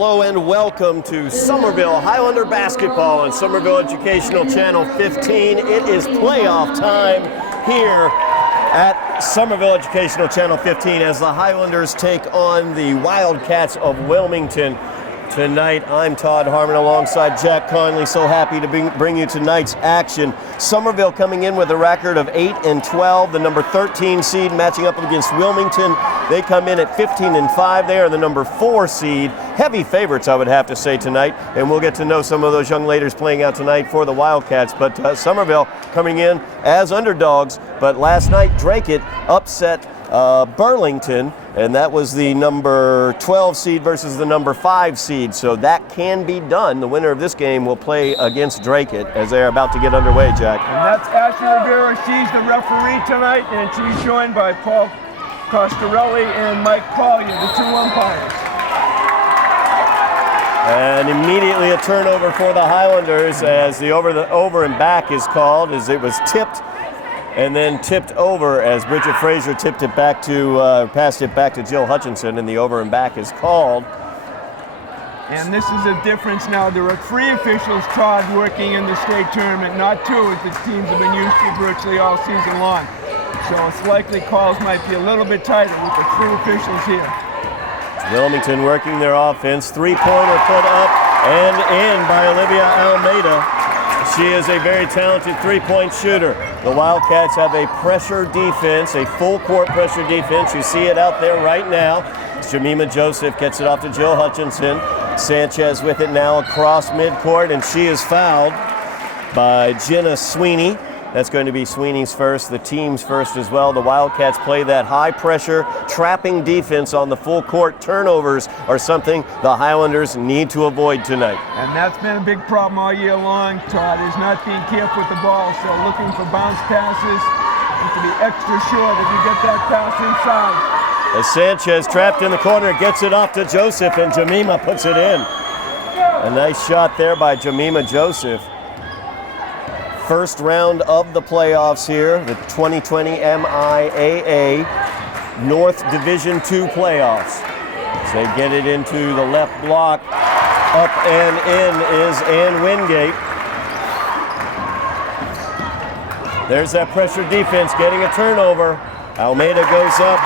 Hello and welcome to Somerville Highlander basketball on Somerville Educational Channel 15. It is playoff time here at Somerville Educational Channel 15 as the Highlanders take on the Wildcats of Wilmington. Tonight, I'm Todd Harmon alongside Jack Connolly. So happy to bring you tonight's action. Somerville coming in with a record of 8-12, the number 13 seed matching up against Wilmington. They come in at 15-5. They are the number 4 seed. Heavy favorites, I would have to say, tonight. And we'll get to know some of those young ladies playing out tonight for the Wildcats. But Somerville coming in as underdogs. But last night, Drake upset Burlington, and that was the number 12 seed versus the number 5 seed. So that can be done. The winner of this game will play against Drake as they are about to get underway, Jack. And that's Ashley Rivera. She's the referee tonight, and she's joined by Paul Costarelli and Mike Collier, the 2 umpires. And immediately a turnover for the Highlanders as the over and back is called, as it was tipped and then tipped over as Bridget Frazier tipped it back to, passed it back to Jill Hutchinson, and the over and back is called. And this is a difference now. There are 3 officials, Todd, working in the state tournament, not 2 as the teams have been used to virtually all season long. So it's likely calls might be a little bit tighter with the 3 officials here. Wilmington working their offense. 3-pointer put up and in by Olivia Almeida. She is a very talented 3-point shooter. The Wildcats have a pressure defense, a full-court pressure defense. You see it out there right now. Jemima Joseph gets it off to Jill Hutchinson. Sanchez with it now across midcourt, and she is fouled by Jenna Sweeney. That's going to be Sweeney's first, the team's first as well. The Wildcats play that high-pressure, trapping defense on the full court. Turnovers are something the Highlanders need to avoid tonight. And that's been a big problem all year long, Todd, is not being careful with the ball. So looking for bounce passes and to be extra sure that you get that pass inside. As Sanchez trapped in the corner, gets it off to Joseph, and Jemima puts it in. A nice shot there by Jemima Joseph. First round of the playoffs here, the 2020 MIAA North Division II playoffs. So they get it into the left block. Up and in is Ann Wingate. There's that pressure defense getting a turnover. Almeida goes up.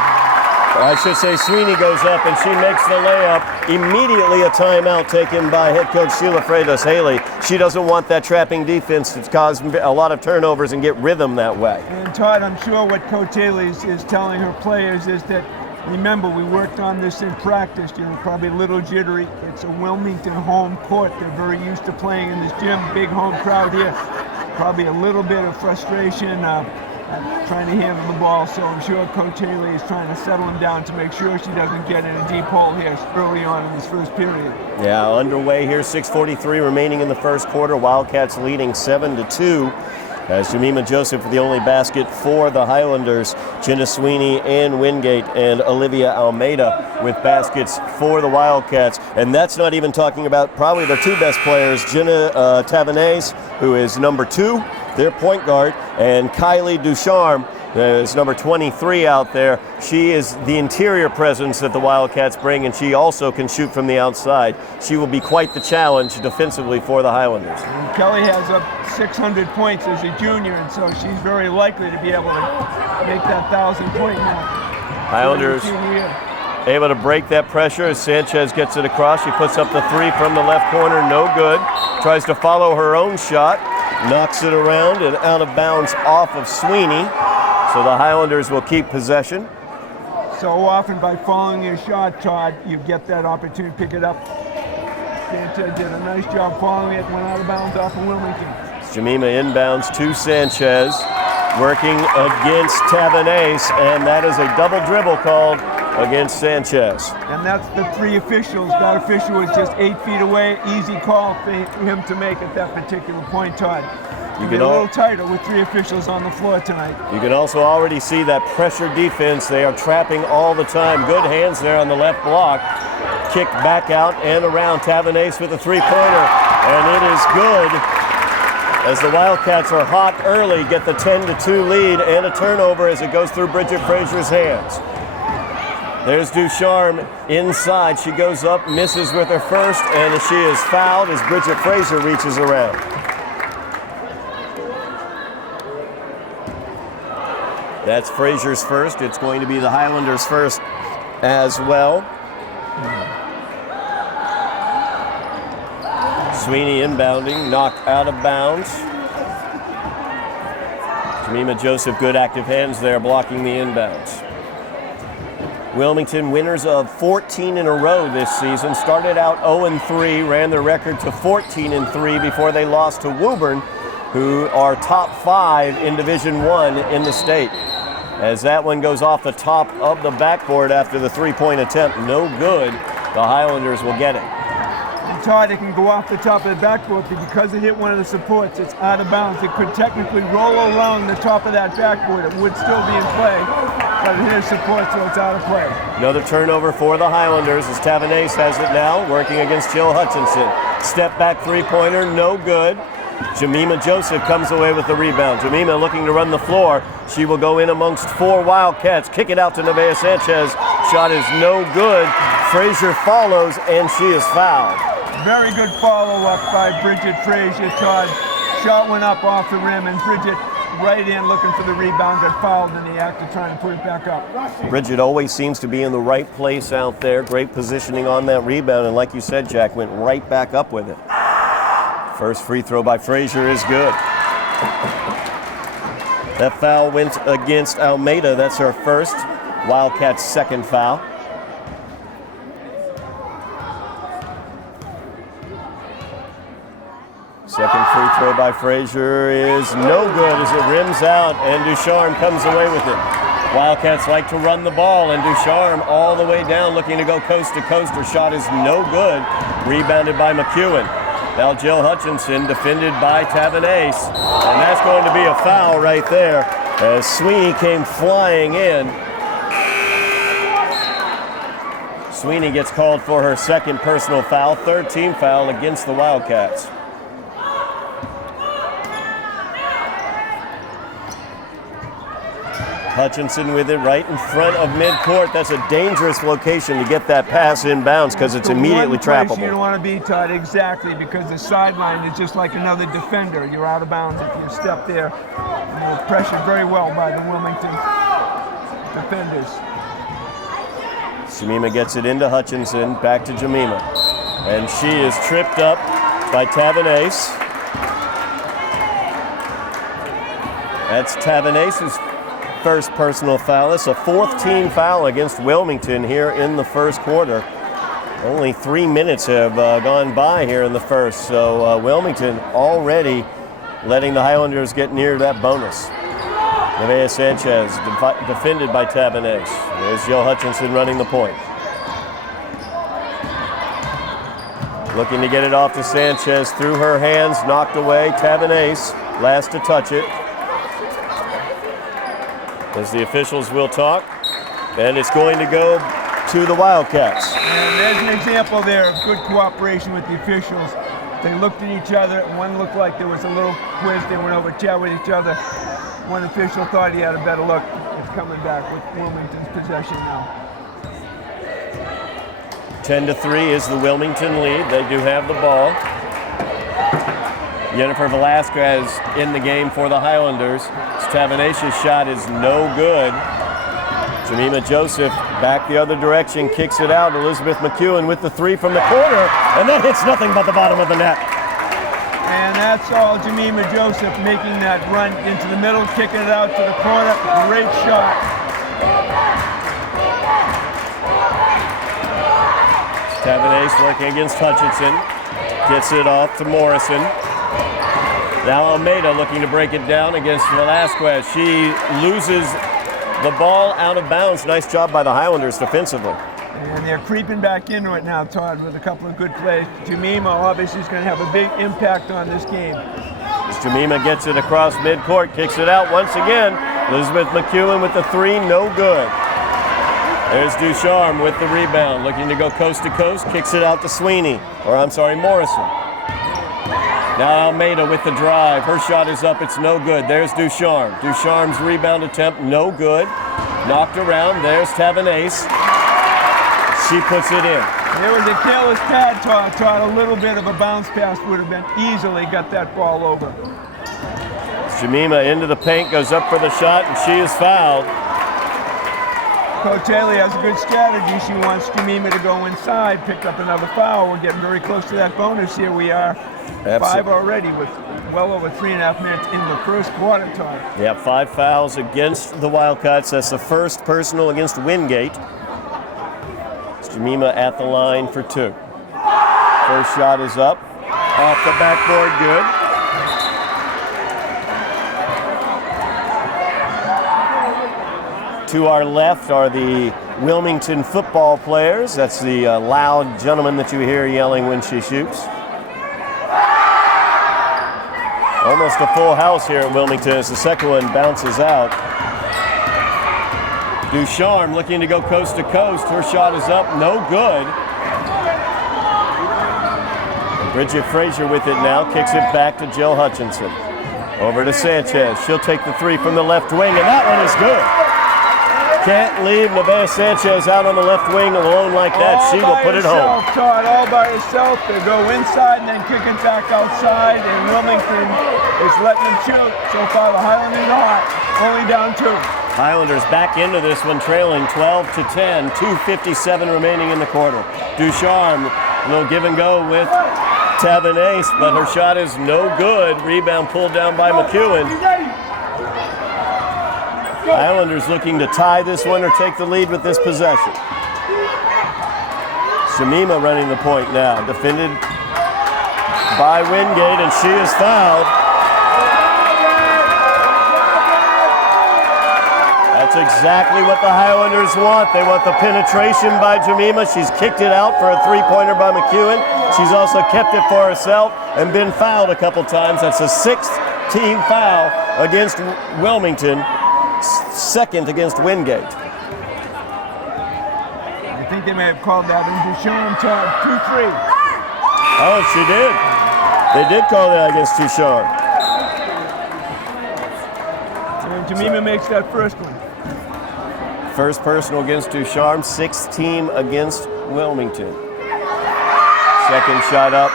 I should say Sweeney goes up, and she makes the layup. Immediately a timeout taken by head coach Sheila Freitas-Haley. She doesn't want that trapping defense to cause a lot of turnovers and get rhythm that way. And Todd, I'm sure what Coach Haley is telling her players is that, remember, we worked on this in practice. You know, probably a little jittery. It's a Wilmington home court. They're very used to playing in this gym. Big home crowd here. Probably a little bit of frustration. Trying to handle the ball, so I'm sure Coach Haley is trying to settle him down to make sure she doesn't get in a deep hole here early on in this first period. Yeah, underway here, 6:43 remaining in the first quarter. Wildcats leading 7-2 as Jemima Joseph the only basket for the Highlanders. Jenna Sweeney, Ann Wingate, and Olivia Almeida with baskets for the Wildcats. And that's not even talking about probably their 2 best players, Jenna Tavanez, who is number 2, their point guard, and Kylie Ducharme is number 23 out there. She is the interior presence that the Wildcats bring, and she also can shoot from the outside. She will be quite the challenge defensively for the Highlanders. And Kelly has up 600 points as a junior, and so she's very likely to be able to make that 1,000-point mark. Highlanders able to break that pressure as Sanchez gets it across. She puts up the 3 from the left corner, no good. Tries to follow her own shot. Knocks it around and out of bounds off of Sweeney. So the Highlanders will keep possession. So often by following your shot, Todd, you get that opportunity to pick it up. Sanchez did a nice job following it, went out of bounds off of Wilmington. Jemima inbounds to Sanchez, working against Tavanez, and that is a double dribble called against Sanchez. And that's the 3 officials. That official was just 8 feet away. Easy call for him to make at that particular point, Todd. You get a little tighter with 3 officials on the floor tonight. You can also already see that pressure defense. They are trapping all the time. Good hands there on the left block. Kick back out and around. Tavanez with a 3-pointer, and it is good. As the Wildcats are hot early, get the 10-2 lead and a turnover as it goes through Bridget Frazier's hands. There's Ducharme inside. She goes up, misses with her first, and she is fouled as Bridget Frazier reaches around. That's Frazier's first. It's going to be the Highlanders' first as well. Sweeney inbounding, knocked out of bounds. Jemima Joseph, good active hands there, blocking the inbounds. Wilmington, winners of 14 in a row this season, started out 0-3, ran their record to 14-3 before they lost to Woburn, who are top 5 in Division I in the state. As that one goes off the top of the backboard after the three-point attempt, no good. The Highlanders will get it. And Todd, it can go off the top of the backboard, but because it hit one of the supports, it's out of bounds. It could technically roll along the top of that backboard. It would still be in play, but it hit support, so it's out of play. Another turnover for the Highlanders as Tavanace has it now, working against Jill Hutchinson. Step back three-pointer, no good. Jemima Joseph comes away with the rebound. Jemima looking to run the floor. She will go in amongst 4 Wildcats. Kick it out to Nevaeh Sanchez. Shot is no good. Frazier follows, and she is fouled. Very good follow-up by Bridget Frazier, Todd. Shot went up off the rim, and Bridget right in looking for the rebound, got fouled in the act of trying to put it back up. Bridget always seems to be in the right place out there. Great positioning on that rebound, and like you said, Jack, went right back up with it. First free throw by Frazier is good. That foul went against Almeida. That's her first. Wildcats' second foul. Second free throw by Frazier is no good as it rims out, and Ducharme comes away with it. Wildcats like to run the ball, and Ducharme all the way down looking to go coast to coast. Her shot is no good. Rebounded by McEwen. Now Jill Hutchinson defended by Tavanace, and that's going to be a foul right there as Sweeney came flying in. Sweeney gets called for her second personal foul, third team foul against the Wildcats. Hutchinson with it right in front of midcourt. That's a dangerous location to get that pass inbounds because it's immediately trappable. You don't want to be, Todd, exactly, because the sideline is just like another defender. You're out of bounds if you step there. And you're pressured very well by the Wilmington defenders. Jemima gets it into Hutchinson, back to Jemima. And she is tripped up by Tavanace. That's Tavanace's first personal foul. It's a fourth team foul against Wilmington here in the first quarter. Only 3 minutes have gone by here in the first, so Wilmington already letting the Highlanders get near that bonus. Nevaeh Sanchez defended by Tavanace. There's Jill Hutchinson running the point. Looking to get it off to Sanchez through her hands, knocked away. Tavanace, last to touch it. As the officials will talk, and it's going to go to the Wildcats. And there's an example there of good cooperation with the officials. They looked at each other. One looked like there was a little quiz. They went over to chat with each other. One official thought he had a better look. It's coming back with Wilmington's possession now. 10-3 is the Wilmington lead. They do have the ball. Jennifer Velasquez in the game for the Highlanders. Tavanace's shot is no good. Jemima Joseph back the other direction, kicks it out. Elizabeth McEwen with the three from the corner, and that hits nothing but the bottom of the net. And that's all Jemima Joseph making that run into the middle, kicking it out to the corner. Great shot. Tavanace working against Hutchinson. Gets it off to Morrison. Now Almeida looking to break it down against Velasquez. She loses the ball out of bounds. Nice job by the Highlanders defensively. And they're creeping back into it now, Todd, with a couple of good plays. Jemima obviously is going to have a big impact on this game. As Jemima gets it across midcourt, kicks it out once again. Elizabeth McEwen with the three, no good. There's Ducharme with the rebound, looking to go coast to coast, kicks it out to Sweeney, Morrison. Now Almeida with the drive. Her shot is up. It's no good. There's Ducharme. Ducharme's rebound attempt, no good. Knocked around. There's Tavanace. She puts it in. There was a careless pad, Todd. A little bit of a bounce pass would have been easily got that ball over. Jemima into the paint, goes up for the shot, and she is fouled. Coach Haley has a good strategy. She wants Jemima to go inside, pick up another foul. We're getting very close to that bonus here. We are 5 already with well over 3.5 minutes in the first quarter, Todd. Yeah, 5 fouls against the Wildcats. That's the first personal against Wingate. It's Jemima at the line for 2. First shot is up, off the backboard, good. To our left are the Wilmington football players. That's the loud gentleman that you hear yelling when she shoots. Almost a full house here at Wilmington as the second one bounces out. Ducharme looking to go coast to coast. Her shot is up, no good. Bridget Frazier with it now, kicks it back to Jill Hutchinson. Over to Sanchez. She'll take the 3 from the left wing, and that one is good. Can't leave Nevaeh Sanchez out on the left wing alone like that. She will put it home. Todd, all by herself. They go inside and then kick it back outside, and Wilmington is letting them shoot. So far, the Highlanders are hot, only down 2. Highlanders back into this one, trailing 12-10, 2:57 remaining in the quarter. Ducharme, a little give and go with Tavanace, but her shot is no good. Rebound pulled down by McEwen. Highlanders looking to tie this one or take the lead with this possession. Jemima running the point now, defended by Wingate, and she is fouled. That's exactly what the Highlanders want. They want the penetration by Jemima. She's kicked it out for a 3-pointer by McEwen. She's also kept it for herself and been fouled a couple times. That's a 6th team foul against Wilmington. Second against Wingate. I think they may have called that in Ducharme, Todd. 2-3. Oh, she did. They did call that against Ducharme. And Jemima makes that first one. First personal against Ducharme, 6th team against Wilmington. Second shot up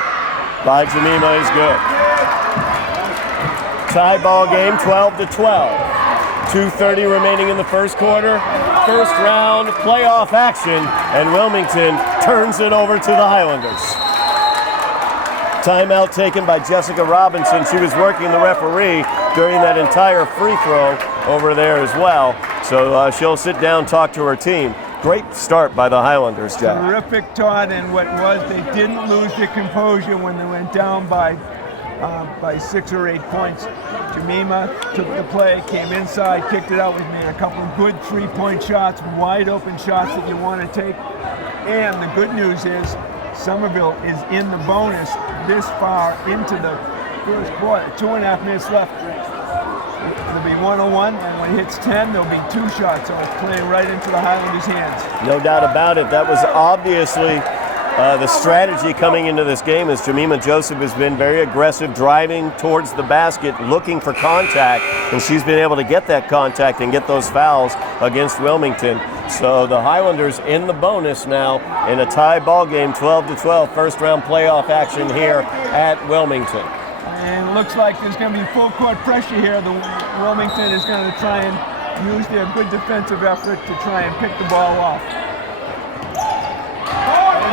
by Jemima is good. Tie ball game, 12-12. 2:30 remaining in the first quarter. First round playoff action, and Wilmington turns it over to the Highlanders. Timeout taken by Jessica Robinson. She was working the referee during that entire free throw over there as well. So she'll sit down, talk to her team. Great start by the Highlanders, Jack. Terrific, Todd, and what was, they didn't lose their composure when they went down by 6 or 8 points. Jemima took the play, came inside, kicked it out. We made a couple of good 3-point shots, wide open shots that you want to take. And the good news is Somerville is in the bonus this far into the first quarter. 2.5 minutes left. It'll be 101, and when it hits 10, there'll be 2 shots. So it's playing right into the Highlanders' hands. No doubt about it. That was obviously the strategy coming into this game, as Jemima Joseph has been very aggressive, driving towards the basket, looking for contact, and she's been able to get that contact and get those fouls against Wilmington. So the Highlanders in the bonus now in a tie ball game, 12-12, first round playoff action here at Wilmington. And it looks like there's going to be full court pressure here. The Wilmington is going to try and use their good defensive effort to try and pick the ball off.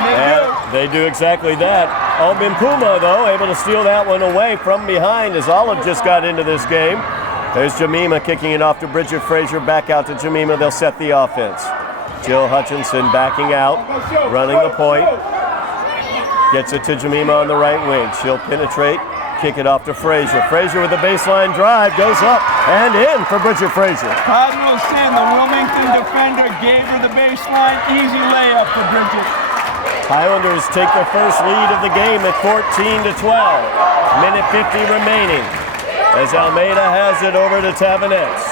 And they do exactly that. Albin Puma, though, able to steal that one away from behind as Olive just got into this game. There's Jemima kicking it off to Bridget Frazier, back out to Jemima. They'll set the offense. Jill Hutchinson backing out, running the point. Gets it to Jemima on the right wing. She'll penetrate, kick it off to Frazier. Frazier with the baseline drive, goes up and in for Bridget Frazier. Cardinal Sin, the Wilmington defender, gave her the baseline. Easy layup for Bridget. Highlanders take their first lead of the game at 14-12. Minute 50 remaining as Almeida has it over to Tavanace.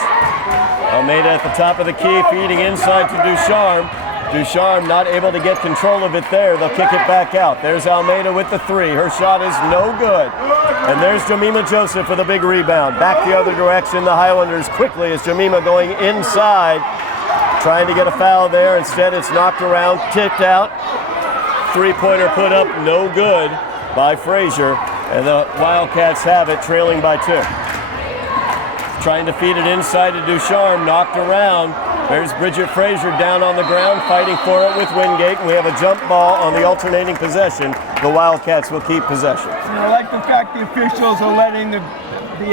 Almeida at the top of the key, feeding inside to Ducharme. Ducharme not able to get control of it there. They'll kick it back out. There's Almeida with the 3. Her shot is no good. And there's Jemima Joseph with a big rebound. Back the other direction, the Highlanders quickly as Jemima going inside trying to get a foul there. Instead, it's knocked around, kicked out. Three-pointer put up, no good by Frazier. And the Wildcats have it, trailing by 2. Trying to feed it inside to Ducharme, knocked around. There's Bridget Frazier down on the ground, fighting for it with Wingate, and we have a jump ball on the alternating possession. The Wildcats will keep possession. And I like the fact the officials are letting the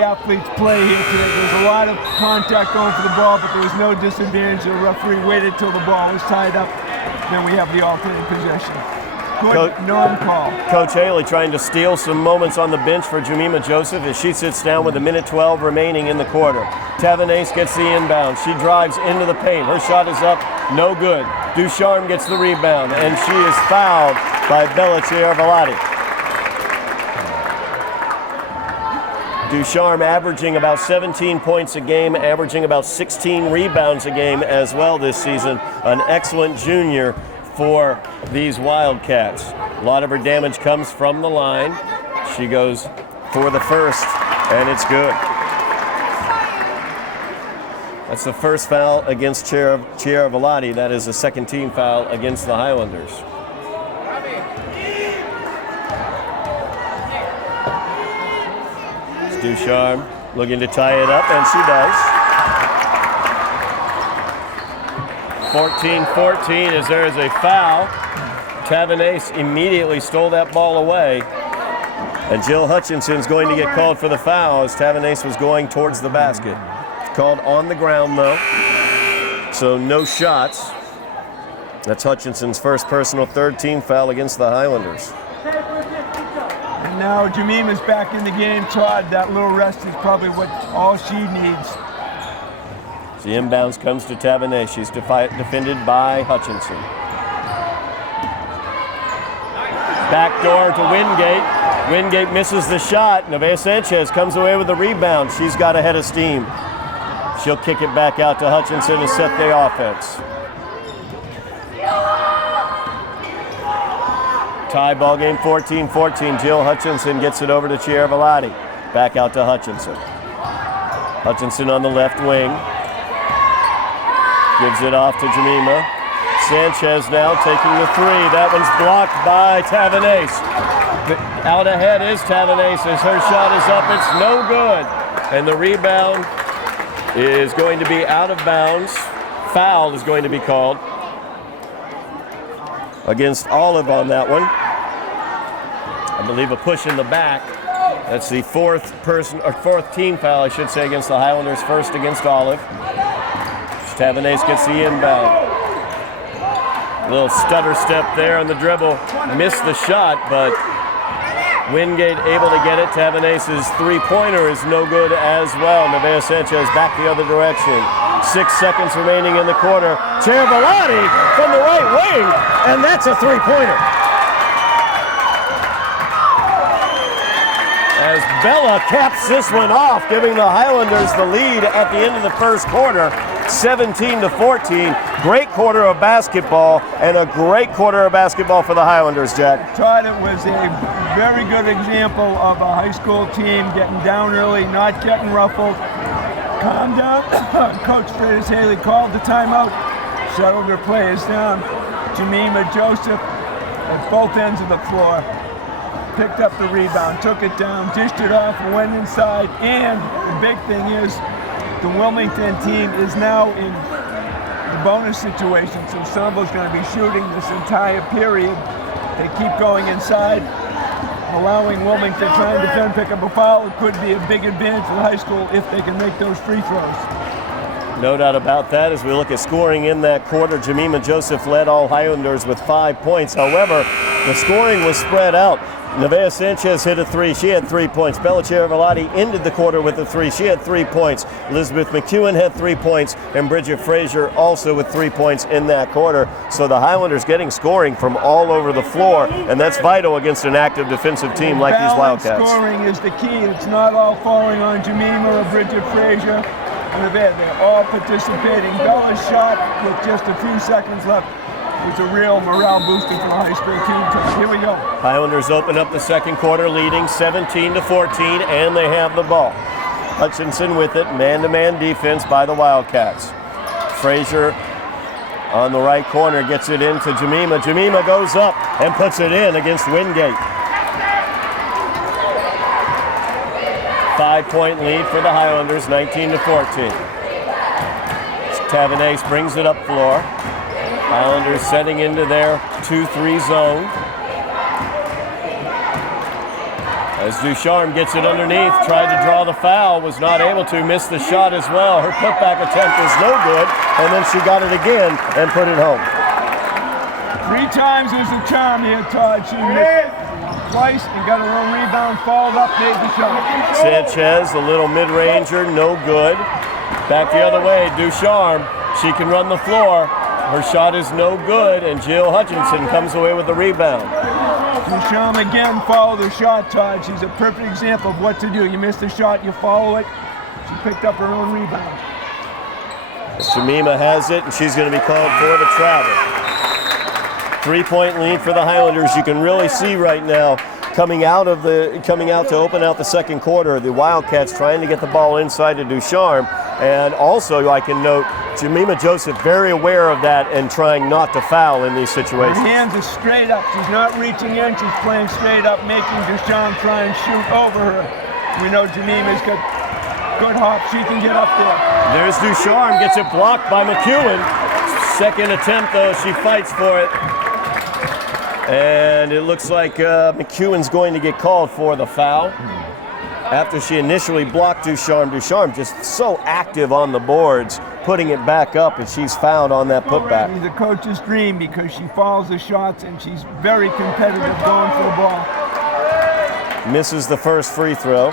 athletes play here today. There's a lot of contact going for the ball, but there was no disadvantage. The referee waited till the ball was tied up. Then we have the alternating possession. Good non-call. Coach Haley trying to steal some moments on the bench for Jemima Joseph as she sits down with 1:12 remaining in the quarter. Tavanace gets the inbound. She drives into the paint. Her shot is up, no good. Ducharme gets the rebound, and she is fouled by Bella Chiaravalati. Ducharme averaging about 17 points a game, averaging about 16 rebounds a game as well this season. An excellent junior for these Wildcats. A lot of her damage comes from the line. She goes for the first, and it's good. That's the first foul against Chiaravalati. That is a second team foul against the Highlanders. It's Ducharme looking to tie it up, and she does. 14-14 as there is a foul. Tavanace immediately stole that ball away. And Jill Hutchinson's going to get called for the foul as Tavanace was going towards the basket. It's called on the ground though, so no shots. That's Hutchinson's first personal third team foul against the Highlanders. And now Jemima's back in the game, Todd. That little rest is probably all she needs. The inbounds comes to Tavanace. She's defended by Hutchinson. Backdoor to Wingate. Wingate misses the shot. Nevaeh Sanchez comes away with the rebound. She's got a head of steam. She'll kick it back out to Hutchinson to set the offense. Tie ball game 14-14. Jill Hutchinson gets it over to Chiaravalati. Back out to Hutchinson. Hutchinson on the left wing. Gives it off to Jemima. Sanchez now taking the three. That one's blocked by Tavanace. Out ahead is Tavanace as her shot is up. It's no good. And the rebound is going to be out of bounds. Foul is going to be called against Olive on that one. I believe a push in the back. That's the fourth team foul, I should say, against the Highlanders. First against Olive. Tavanace gets the inbound. A little stutter step there on the dribble. Missed the shot, but Wingate able to get it. Tavanace's three-pointer is no good as well. Nevaeh Sanchez back the other direction. 6 seconds remaining in the quarter. Chiaravalati from the right wing, and that's a three-pointer. As Bella caps this one off, giving the Highlanders the lead at the end of the first quarter, 17-14. Great quarter of basketball, and a great quarter of basketball for the Highlanders, Jack. Todd, it was a very good example of a high school team getting down early, not getting ruffled. Calm down. Coach Freitas Haley called the timeout, settled her players down. Jemima Joseph at both ends of the floor. Picked up the rebound, took it down, dished it off, went inside, and the big thing is the Wilmington team is now in the bonus situation, so Somerville's going to be shooting this entire period. They keep going inside, allowing Wilmington trying to defend, pick up a foul. It could be a big advantage for the high school if they can make those free throws. No doubt about that. As we look at scoring in that quarter, Jemima Joseph led all Highlanders with 5 points. However, the scoring was spread out. Nevaeh Sanchez hit a three. She had 3 points. Bella Chiaravalati ended the quarter with a three. She had 3 points. Elizabeth McEwen had 3 points, and Bridget Frazier also with 3 points in that quarter. So the Highlanders getting scoring from all over the floor, and that's vital against an active defensive team like these Wildcats. Scoring is the key. It's not all falling on Jemima or Bridget Frazier. They're all participating. Bella's shot with just a few seconds left was a real morale booster for the high school team. Here we go. Highlanders open up the second quarter leading 17-14, and they have the ball. Hutchinson with it, man-to-man defense by the Wildcats. Frazier on the right corner, gets it into Jemima. Jemima goes up and puts it in against Wingate. 5-point lead for the Highlanders, 19-14. Tavenace brings it up floor. Highlanders setting into their 2-3 zone. As Ducharme gets it underneath, tried to draw the foul, was not able to, missed the shot as well. Her putback attempt is no good, and then she got it again and put it home. 3 times was the charm here, Todd. She missed twice and got a little rebound, followed up, made the shot. Sanchez, a little mid-ranger, no good. Back the other way, Ducharme, she can run the floor. Her shot is no good, and Jill Hutchinson comes away with the rebound. Ducharme again followed the shot, Todd. She's a perfect example of what to do. You miss the shot, you follow it. She picked up her own rebound. Jemima has it, and she's going to be called for the travel. 3-point lead for the Highlanders. You can really see right now coming out to open out the second quarter, the Wildcats trying to get the ball inside to Ducharme, and also I can note Jemima Joseph very aware of that and trying not to foul in these situations. Her hands are straight up. She's not reaching in. She's playing straight up, making Ducharme try and shoot over her. We know Jemima's got good hop. She can get up there. There's Ducharme, gets it blocked by McEwen. Second attempt, though, she fights for it. And it looks like McEwen's going to get called for the foul. After she initially blocked Ducharme, Ducharme just so active on the boards, putting it back up, and she's fouled on that putback. She's a coach's dream because she follows the shots and she's very competitive going for the ball. Misses the first free throw.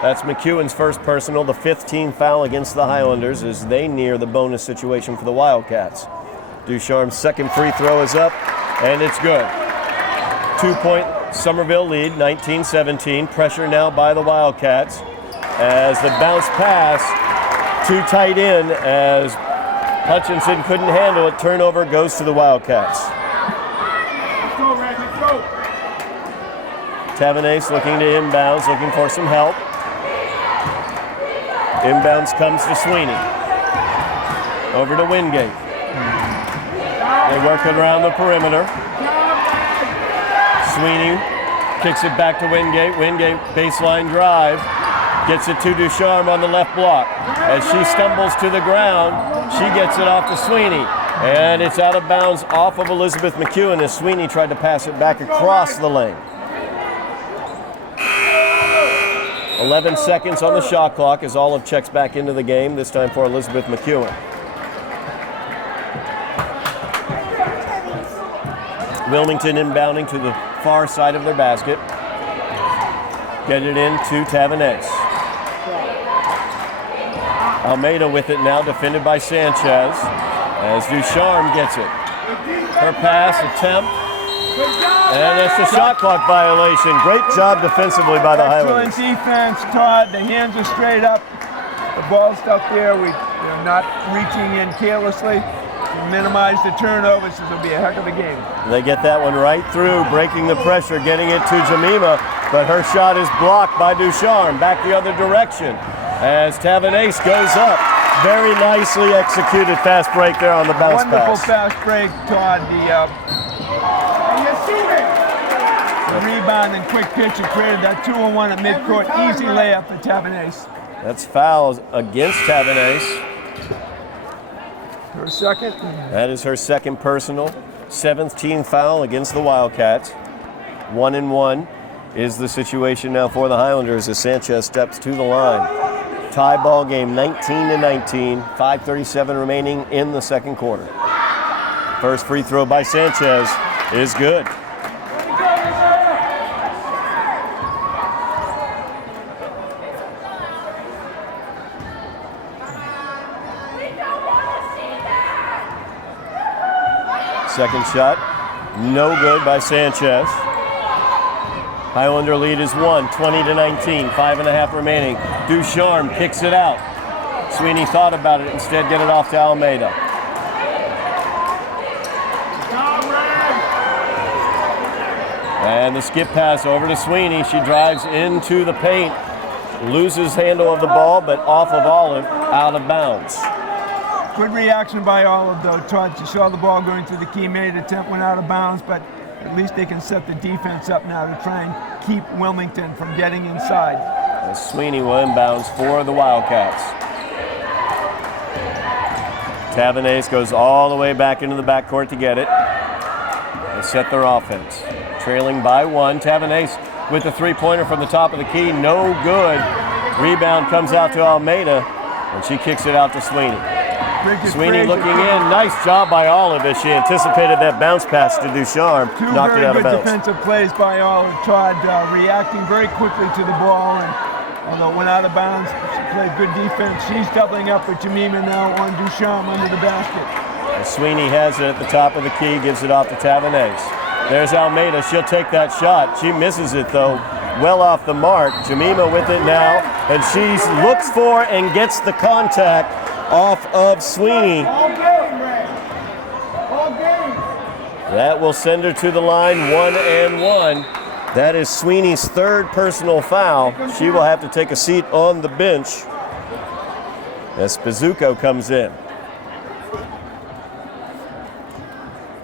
That's McEwen's first personal, the 5th team foul against the Highlanders as they near the bonus situation for the Wildcats. Ducharme's second free throw is up, and it's good. 2-point Somerville lead, 19-17. Pressure now by the Wildcats as the bounce pass too tight in as Hutchinson couldn't handle it. Turnover goes to the Wildcats. Let's go, Red, let's go. Tavenace looking to inbounds, looking for some help. Inbounds comes to Sweeney. Over to Wingate. They work it around the perimeter. Sweeney kicks it back to Wingate. Wingate baseline drive. Gets it to Ducharme on the left block. As she stumbles to the ground, she gets it off to Sweeney. And it's out of bounds off of Elizabeth McEwen as Sweeney tried to pass it back across the lane. 11 seconds on the shot clock as Olive checks back into the game, this time for Elizabeth McEwen. Wilmington inbounding to the far side of their basket. Get it in to Tavenace. Almeida with it now, defended by Sanchez, as Ducharme gets it. Her pass attempt, and it's a shot clock violation. Great job defensively by the Highlanders. Excellent defense, Todd. The hands are straight up. The ball's up there. They're not reaching in carelessly. Minimize the turnovers. This will be a heck of a game. They get that one right through, breaking the pressure, getting it to Jemima, but her shot is blocked by Ducharme. Back the other direction as Tavenace goes up. Very nicely executed fast break there on the bounce Wonderful pass. fast break, Todd. The rebound and quick pitch that created that 2-on-1 at midcourt. Easy layup for Tavenace. That's fouls against Tavenace. Her second. That is her second personal. 7th team foul against the Wildcats. 1-1 is the situation now for the Highlanders as Sanchez steps to the line. Tie ball game, 19-19. 5:37 remaining in the second quarter. First free throw by Sanchez is good. Second shot, no good by Sanchez. Highlander lead is 20-19, 5.5 remaining. Ducharme kicks it out. Sweeney thought about it, instead get it off to Almeida. And the skip pass over to Sweeney. She drives into the paint, loses handle of the ball, but off of Olive, out of bounds. Good reaction by Olive, though, Todd. She saw the ball going through the key, made an attempt, went out of bounds, but at least they can set the defense up now to try and keep Wilmington from getting inside. As Sweeney will inbounds for the Wildcats. Tavanese goes all the way back into the backcourt to get it. They set their offense. Trailing by 1. Tavanese with the three-pointer from the top of the key. No good. Rebound comes out to Almeida, and she kicks it out to Sweeney. Sweeney looking in. Nice job by Olive as she anticipated that bounce pass to Ducharme. Knocked it out of bounds. Two very good defensive plays by Olive. Todd reacting very quickly to the ball, and although it went out of bounds, she played good defense. She's doubling up with Jemima now on Ducharme under the basket. And Sweeney has it at the top of the key, gives it off to Tavanese. There's Almeida. She'll take that shot. She misses it, though, well off the mark. Jemima with it now, and she looks for and gets the contact off of Sweeney. That will send her to the line, 1-1. That is Sweeney's third personal foul. She will have to take a seat on the bench as Pizzuko comes in.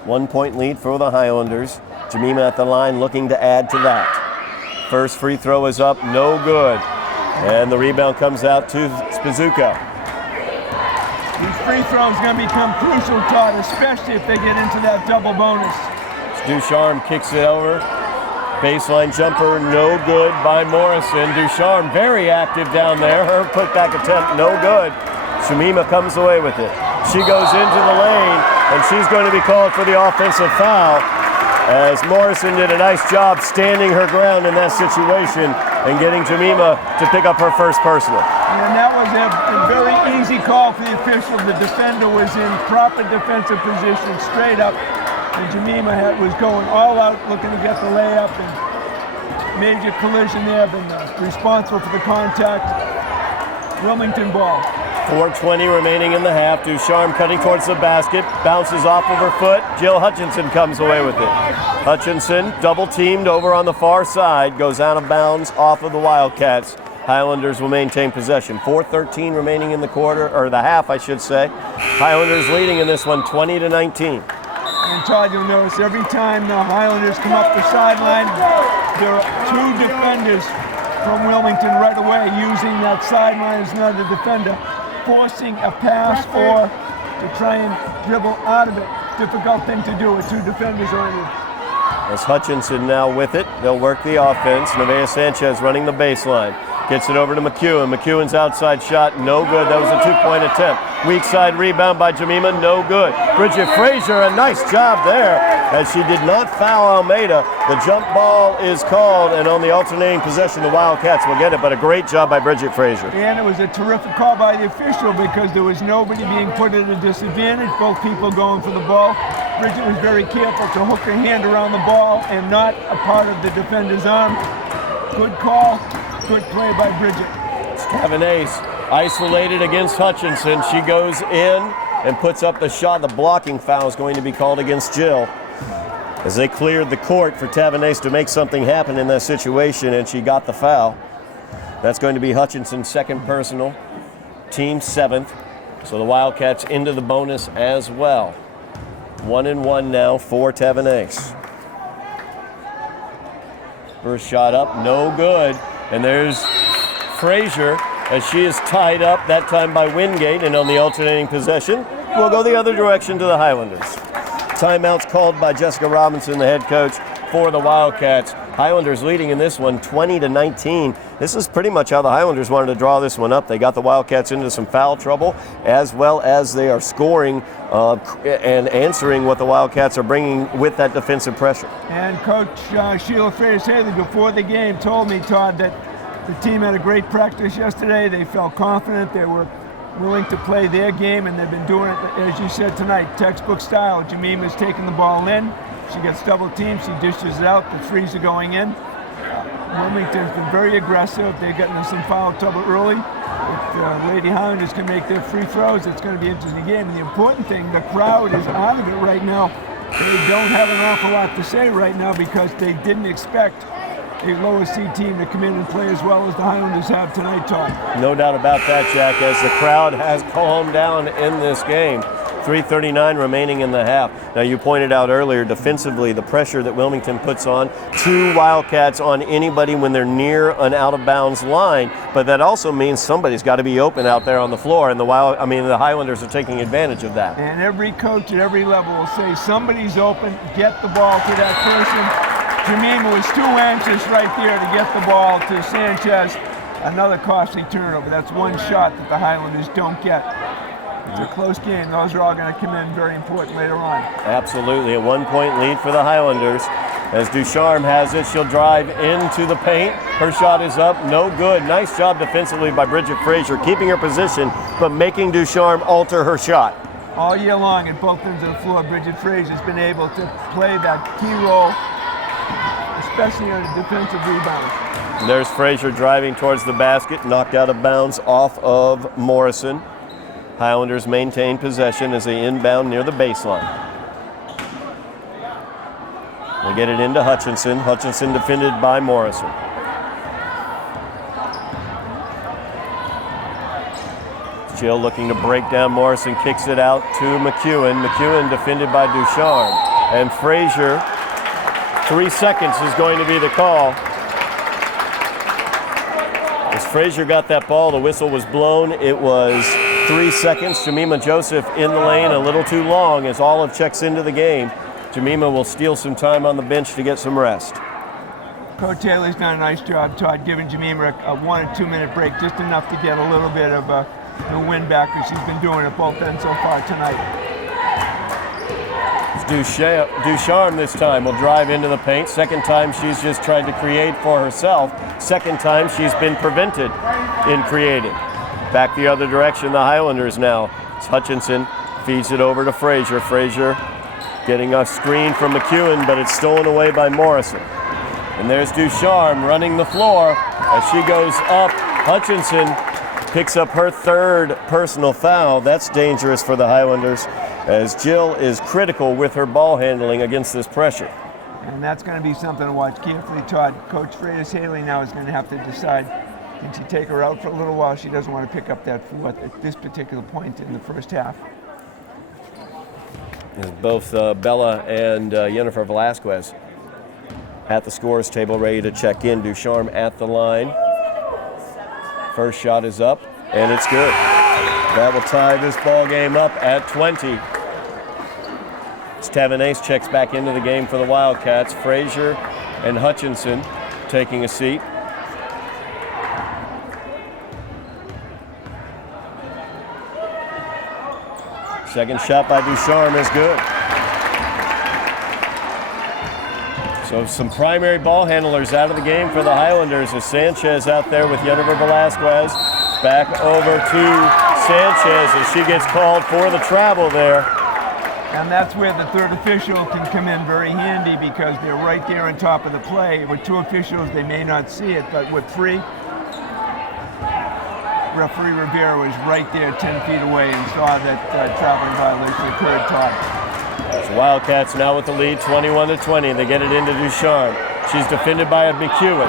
1 point lead for the Highlanders. Jemima at the line looking to add to that. First free throw is up, no good. And the rebound comes out to Pizzuko. These free throws are going to become crucial, Todd, especially if they get into that double bonus. Ducharme kicks it over. Baseline jumper, no good by Morrison. Ducharme very active down there. Her putback attempt, no good. Jemima comes away with it. She goes into the lane, and she's going to be called for the offensive foul, as Morrison did a nice job standing her ground in that situation and getting Jemima to pick up her first personal. And that was a very easy call for the official. The defender was in proper defensive position, straight up, and Jemima was going all out looking to get the layup, and major collision there, been responsible for the contact. Wilmington ball. 4:20 remaining in the half. Ducharme cutting towards the basket, bounces off of her foot. Jill Hutchinson comes away with it. Hutchinson double teamed over on the far side, goes out of bounds off of the Wildcats. Highlanders will maintain possession. 4:13 remaining in the quarter, or the half, I should say. Highlanders leading in this one, 20-19. And Todd, you'll notice every time the Highlanders come up the sideline, there are two defenders from Wilmington right away using that sideline as another defender, forcing a pass or to try and dribble out of it. Difficult thing to do with two defenders on you. As Hutchinson now with it, they'll work the offense. Nevaeh Sanchez running the baseline. Gets it over to McEwen. McEwen's outside shot, no good. That was a two-point attempt. Weak side rebound by Jemima, no good. Bridget Frazier, a nice job there, as she did not foul Almeida. The jump ball is called, and on the alternating possession, the Wildcats will get it, but a great job by Bridget Frazier. And it was a terrific call by the official because there was nobody being put at a disadvantage, both people going for the ball. Bridget was very careful to hook her hand around the ball and not a part of the defender's arm. Good call, good play by Bridget. Tavanese isolated against Hutchinson. She goes in and puts up the shot. The blocking foul is going to be called against Jill, as they cleared the court for Tavanese to make something happen in that situation, and she got the foul. That's going to be Hutchinson's second personal, team 7th. So the Wildcats into the bonus as well. 1-1 now for Tavanese. First shot up, no good. And there's Frazier, as she is tied up, that time by Wingate, and on the alternating possession, we'll go the other direction to the Highlanders. Timeouts called by Jessica Robinson, the head coach for the Wildcats. Highlanders leading in this one, 20-19. This is pretty much how the Highlanders wanted to draw this one up. They got the Wildcats into some foul trouble, as well as they are scoring and answering what the Wildcats are bringing with that defensive pressure. And Coach Sheila Freitas-Haley before the game told me, Todd, that the team had a great practice yesterday. They felt confident. They were willing to play their game, and they've been doing it, as you said tonight, textbook style. Jemima's taking the ball in. She gets double teamed. She dishes it out. The threes are going in. Wilmington's been very aggressive. They're getting in some foul trouble early. If Lady Highlanders can make their free throws, it's going to be an interesting game. And the important thing, the crowd is out of it right now. They don't have an awful lot to say right now because they didn't expect a lower seed team to come in and play as well as the Highlanders have tonight, Todd. No doubt about that, Jack, as the crowd has calmed down in this game. 3:39 remaining in the half. Now, you pointed out earlier, defensively, the pressure that Wilmington puts on 2 Wildcats on anybody when they're near an out-of-bounds line, but that also means somebody's got to be open out there on the floor, and the Highlanders are taking advantage of that. And every coach at every level will say, somebody's open, get the ball to that person. Jemima was too anxious right there to get the ball to Sanchez. Another costly turnover. That's one shot that the Highlanders don't get. It's a close game. Those are all going to come in very important later on. Absolutely. A 1-point lead for the Highlanders. As Ducharme has it, she'll drive into the paint. Her shot is up. No good. Nice job defensively by Bridget Frazier, keeping her position, but making Ducharme alter her shot. All year long at both ends of the floor, Bridget Frazier's been able to play that key role, especially on a defensive rebound. There's Frazier driving towards the basket, knocked out of bounds off of Morrison. Highlanders maintain possession as they inbound near the baseline. They get it into Hutchinson. Hutchinson defended by Morrison. Jill looking to break down Morrison, kicks it out to McEwen. McEwen defended by Ducharme. And Frazier, 3 seconds is going to be the call. As Frazier got that ball, the whistle was blown. It was 3 seconds. Jemima Joseph in the lane a little too long as Olive checks into the game. Jemima will steal some time on the bench to get some rest. Coach Taylor's done a nice job, Todd, giving Jemima a 1 or 2 minute break, just enough to get a little bit of a win back, because she's been doing it both ends so far tonight. Ducharme this time will drive into the paint. Second time she's just tried to create for herself. Second time she's been prevented in creating. Back the other direction, the Highlanders now. It's Hutchinson feeds it over to Frazier. Frazier getting a screen from McEwen, but it's stolen away by Morrison. And there's Ducharme running the floor as she goes up. Hutchinson picks up her 3rd personal foul. That's dangerous for the Highlanders, as Jill is critical with her ball handling against this pressure. And that's going to be something to watch carefully, Todd. Coach Freitas Haley now is going to have to decide, can she take her out for a little while? She doesn't want to pick up that 4th at this particular point in the first half. As both Bella and Jennifer Velasquez at the scorer's table, ready to check in. Ducharme at the line. First shot is up, and it's good. That will tie this ball game up at 20. Stavanace checks back into the game for the Wildcats. Frazier and Hutchinson taking a seat. Second shot by Ducharme is good. So some primary ball handlers out of the game for the Highlanders, as Sanchez out there with Jennifer Velasquez. Back over to Sanchez as she gets called for the travel there. And that's where the 3rd official can come in very handy, because they're right there on top of the play. With 2 officials, they may not see it, but with 3, referee Rivera was right there 10 feet away and saw that traveling violation occurred, Todd. So Wildcats now with the lead, 21-20. They get it into Ducharme. She's defended by a McEwen.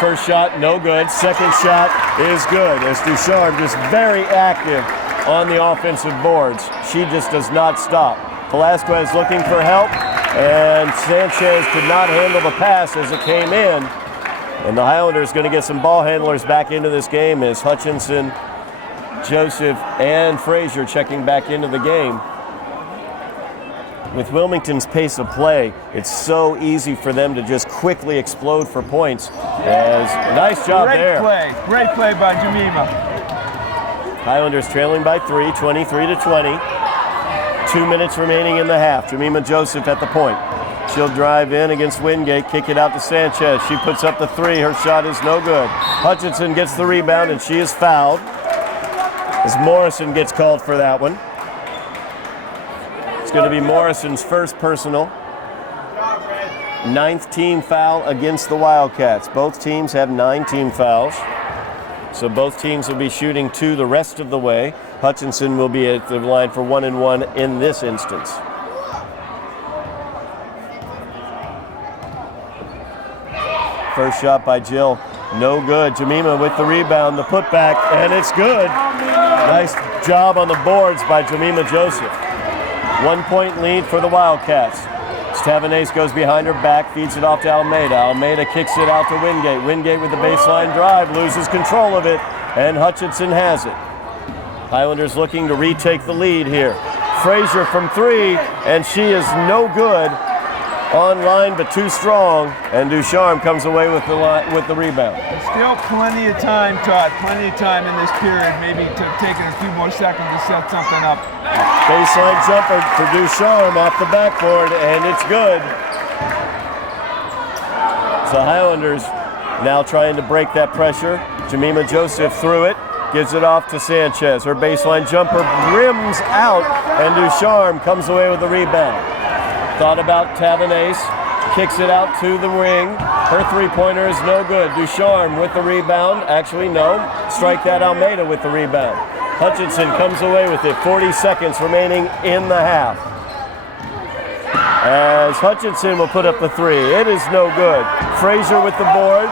First shot, no good. Second shot is good, as Ducharme just very active on the offensive boards. She just does not stop. Velasquez looking for help, and Sanchez could not handle the pass as it came in. And the Highlanders going to get some ball handlers back into this game, as Hutchinson, Joseph, and Frazier checking back into the game. With Wilmington's pace of play, it's so easy for them to just quickly explode for points. Nice job there. Great play by Jemima. Highlanders trailing by 3, 23-20. 2 minutes remaining in the half. Jemima Joseph at the point. She'll drive in against Wingate, kick it out to Sanchez. She puts up the 3. Her shot is no good. Hutchinson gets the rebound, and she is fouled, as Morrison gets called for that one. It's going to be Morrison's first personal. 9th team foul against the Wildcats. Both teams have 9 team fouls. So both teams will be shooting 2 the rest of the way. Hutchinson will be at the line for 1 and 1 in this instance. First shot by Jill, no good. Jemima with the rebound, the putback, and it's good. Nice job on the boards by Jemima Joseph. 1 point lead for the Wildcats. Tavanese goes behind her back, feeds it off to Almeida. Almeida kicks it out to Wingate. Wingate with the baseline drive, loses control of it, and Hutchinson has it. Highlanders looking to retake the lead here. Frazier from 3, and she is no good. Online, but too strong, and Ducharme comes away with the rebound. Still plenty of time, Todd. Plenty of time in this period. Maybe taking a few more seconds to set something up. Baseline jumper for Ducharme off the backboard, and it's good. So Highlanders now trying to break that pressure. Jemima Joseph threw it, gives it off to Sanchez. Her baseline jumper rims out, and Ducharme comes away with the rebound. Thought about Tavanese, kicks it out to the ring. Her three-pointer is no good. Ducharme with the rebound. Actually, no. Strike that Almeida with the rebound. Hutchinson comes away with it. 40 seconds remaining in the half. As Hutchinson will put up the 3. It is no good. Frazier with the board.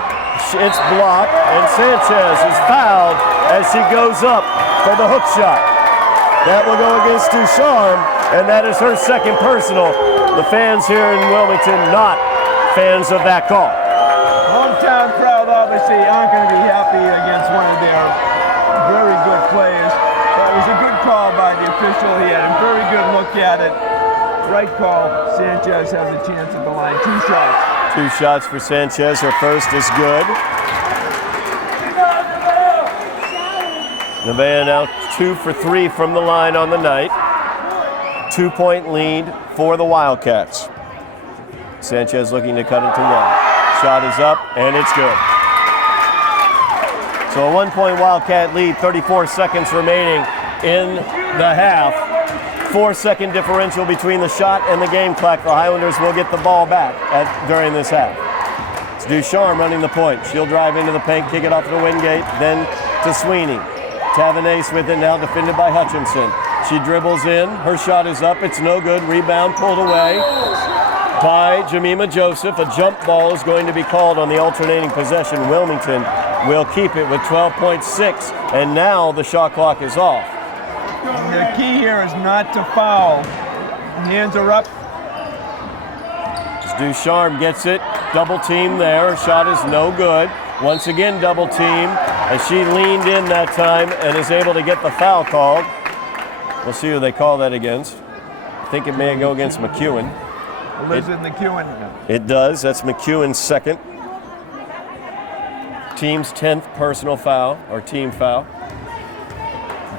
It's blocked, and Sanchez is fouled as she goes up for the hook shot. That will go against Ducharme, and that is her second personal. The fans here in Wilmington not fans of that call. Hometown crowd obviously aren't going to be happy against one of their very good players. But it was a good call by the official. He had a very good look at it. Right call. Sanchez has a chance at the line. 2 shots. 2 shots for Sanchez. Her first is good. Nevaeh now 2 for 3 from the line on the night. 2 point lead for the Wildcats. Sanchez looking to cut it to 1. Shot is up, and it's good. So a 1 point Wildcat lead, 34 seconds remaining in the half. 4-second differential between the shot and the game clock. The Highlanders will get the ball back during this half. It's Ducharme running the point. She'll drive into the paint, kick it off to Wingate, then to Sweeney. Tavanese with it now, defended by Hutchinson. She dribbles in. Her shot is up. It's no good. Rebound pulled away by Jemima Joseph. A jump ball is going to be called on the alternating possession. Wilmington will keep it with 12.6, and now the shot clock is off. The key here is not to foul. Hands are up. Ducharme gets it. Double team there. Her shot is no good. Once again, double team as she leaned in that time and is able to get the foul called. We'll see who they call that against. I think it may go against McEwen. Elizabeth McEwen. It does. That's McEwen's second. Team's 10th personal foul, or team foul.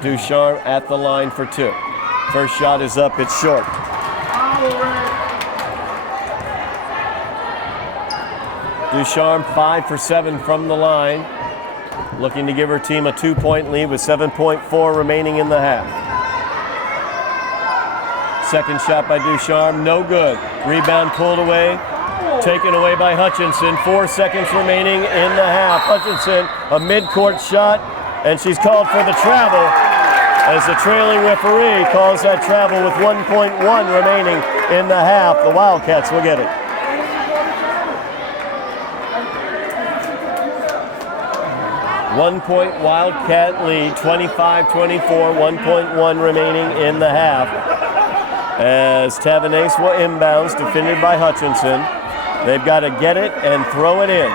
Ducharme at the line for 2. First shot is up. It's short. Ducharme 5 for 7 from the line. Looking to give her team a 2 point lead with 7.4 remaining in the half. Second shot by Ducharme, no good. Rebound pulled away, taken away by Hutchinson. 4 seconds remaining in the half. Hutchinson, a mid-court shot, and she's called for the travel as the trailing referee calls that travel with 1.1 remaining in the half. The Wildcats will get it. One-point Wildcat lead, 25-24, 1.1 remaining in the half. As Tavanese will inbounds, defended by Hutchinson. They've got to get it and throw it in.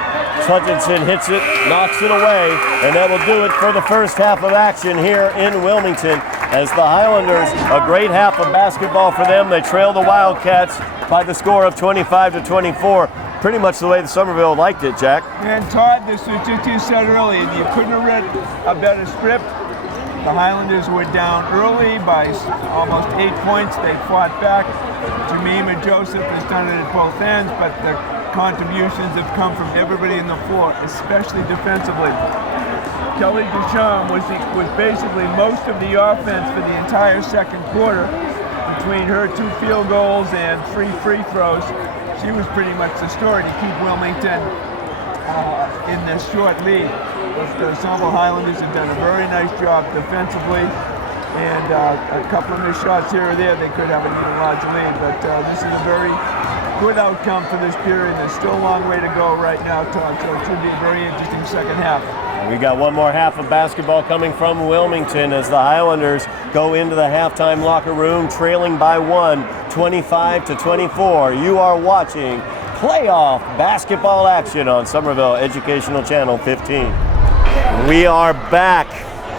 Hutchinson hits it, knocks it away, and that will do it for the first half of action here in Wilmington. As the Highlanders, a great half of basketball for them. They trail the Wildcats by the score of 25-24. Pretty much the way the Somerville liked it, Jack. And Todd, this was just you said earlier, you couldn't have read a better script. The Highlanders were down early by almost 8 points. They fought back. Jemima Joseph has done it at both ends, but the contributions have come from everybody in the floor, especially defensively. Kelly Ducharme was basically most of the offense for the entire second quarter. Between her 2 field goals and 3 free throws, she was pretty much the story to keep Wilmington in this short lead. The Somerville Highlanders have done a very nice job defensively, and a couple of missed shots here or there, they could have an even larger lead. But this is a very good outcome for this period. There's still a long way to go right now, Todd, so it should be a very interesting second half. We got one more half of basketball coming from Wilmington as the Highlanders go into the halftime locker room trailing by 1, 25-24. You are watching playoff basketball action on Somerville Educational Channel 15. We are back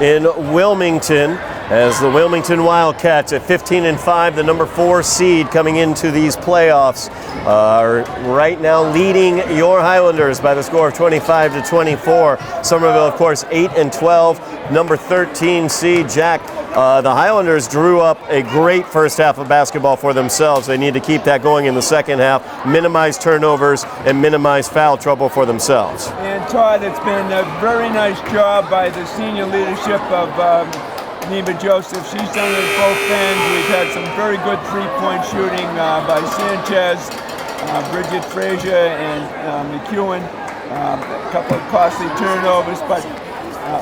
in Wilmington as the Wilmington Wildcats at 15-5, the number 4 seed coming into these playoffs, are right now leading your Highlanders by the score of 25-24. Somerville, of course, 8-12, number 13 seed. Jack, the Highlanders drew up a great first half of basketball for themselves. They need to keep that going in the second half, minimize turnovers, and minimize foul trouble for themselves. And Todd, it's been a very nice job by the senior leadership of Neva Joseph. She's done it at both ends. We've had some very good three-point shooting by Sanchez, Bridget Frazier, and McEwen. A couple of costly turnovers, but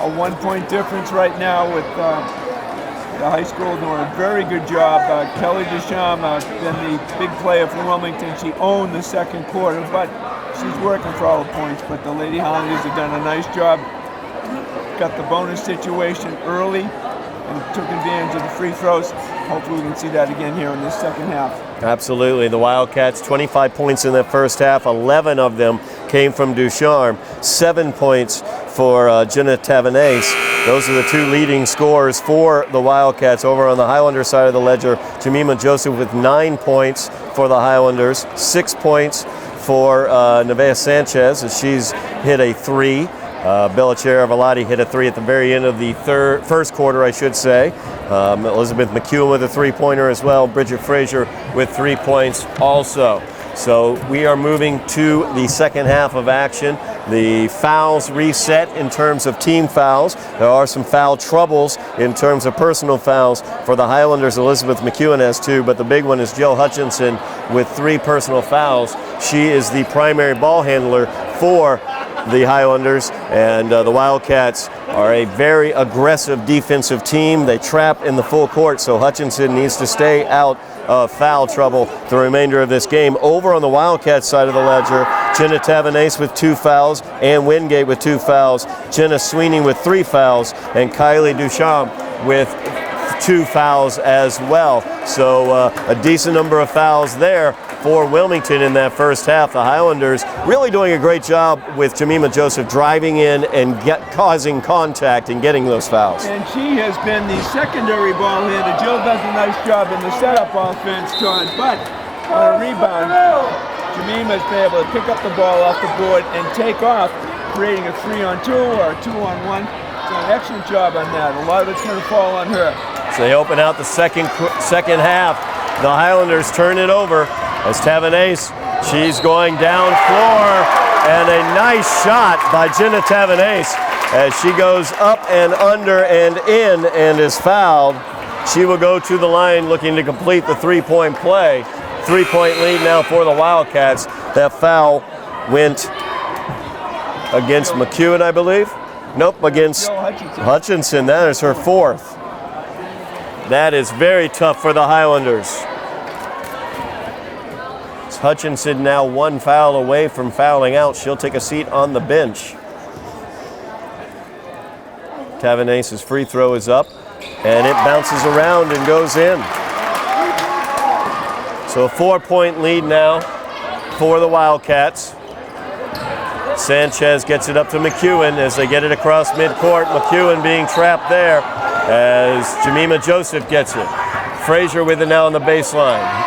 a one-point difference right now with the high school doing a very good job. Kelly Duchamp been the big player for Wilmington. She owned the second quarter, but she's working for all the points. But the Lady Highlanders have done a nice job. Got the bonus situation early and took advantage of the free throws. Hopefully we can see that again here in this second half. Absolutely. The Wildcats, 25 points in the first half. 11 of them came from Ducharme. 7 points for Jenna Tavanese. Those are the 2 leading scorers for the Wildcats. Over on the Highlander side of the ledger, Jemima Joseph with 9 points for the Highlanders. 6 points for Nevaeh Sanchez as she's hit a 3. Belichair Velati hit a 3 at the very end of the first quarter, I should say. Elizabeth McEwen with a 3-pointer as well. Bridget Frazier with 3 points also. So we are moving to the second half of action. The fouls reset in terms of team fouls. There are some foul troubles in terms of personal fouls for the Highlanders. Elizabeth McEwen has 2, but the big one is Jill Hutchinson with 3 personal fouls. She is the primary ball handler for the Highlanders, and the Wildcats are a very aggressive defensive team. They trap in the full court, so Hutchinson needs to stay out of foul trouble the remainder of this game. Over on the Wildcats side of the ledger, Jenna Tavanese with 2 fouls, Ann Wingate with 2 fouls, Jenna Sweeney with 3 fouls, and Kylie Duchamp with 2 fouls as well. So a decent number of fouls there for Wilmington in that first half. The Highlanders really doing a great job with Jemima Joseph driving in and causing contact and getting those fouls. And she has been the secondary ball handler. Jill does a nice job in the setup offense, Todd, but on a rebound, Jemima's been able to pick up the ball off the board and take off, creating a 3-on-2 or a 2-on-1. It's an excellent job on that. A lot of it's going to fall on her. So they open out the second half. The Highlanders turn it over as Tavanese, she's going down floor, and a nice shot by Jenna Tavanese as she goes up and under and in and is fouled. She will go to the line looking to complete the 3-point play. 3-point lead now for the Wildcats. That foul went against McEwen, I believe. Nope, against Hutchinson. That is her 4th. That is very tough for the Highlanders. Hutchinson now 1 foul away from fouling out. She'll take a seat on the bench. Tavanese's free throw is up, and it bounces around and goes in. So a 4-point lead now for the Wildcats. Sanchez gets it up to McEwen as they get it across midcourt. McEwen being trapped there as Jemima Joseph gets it. Frazier with it now on the baseline.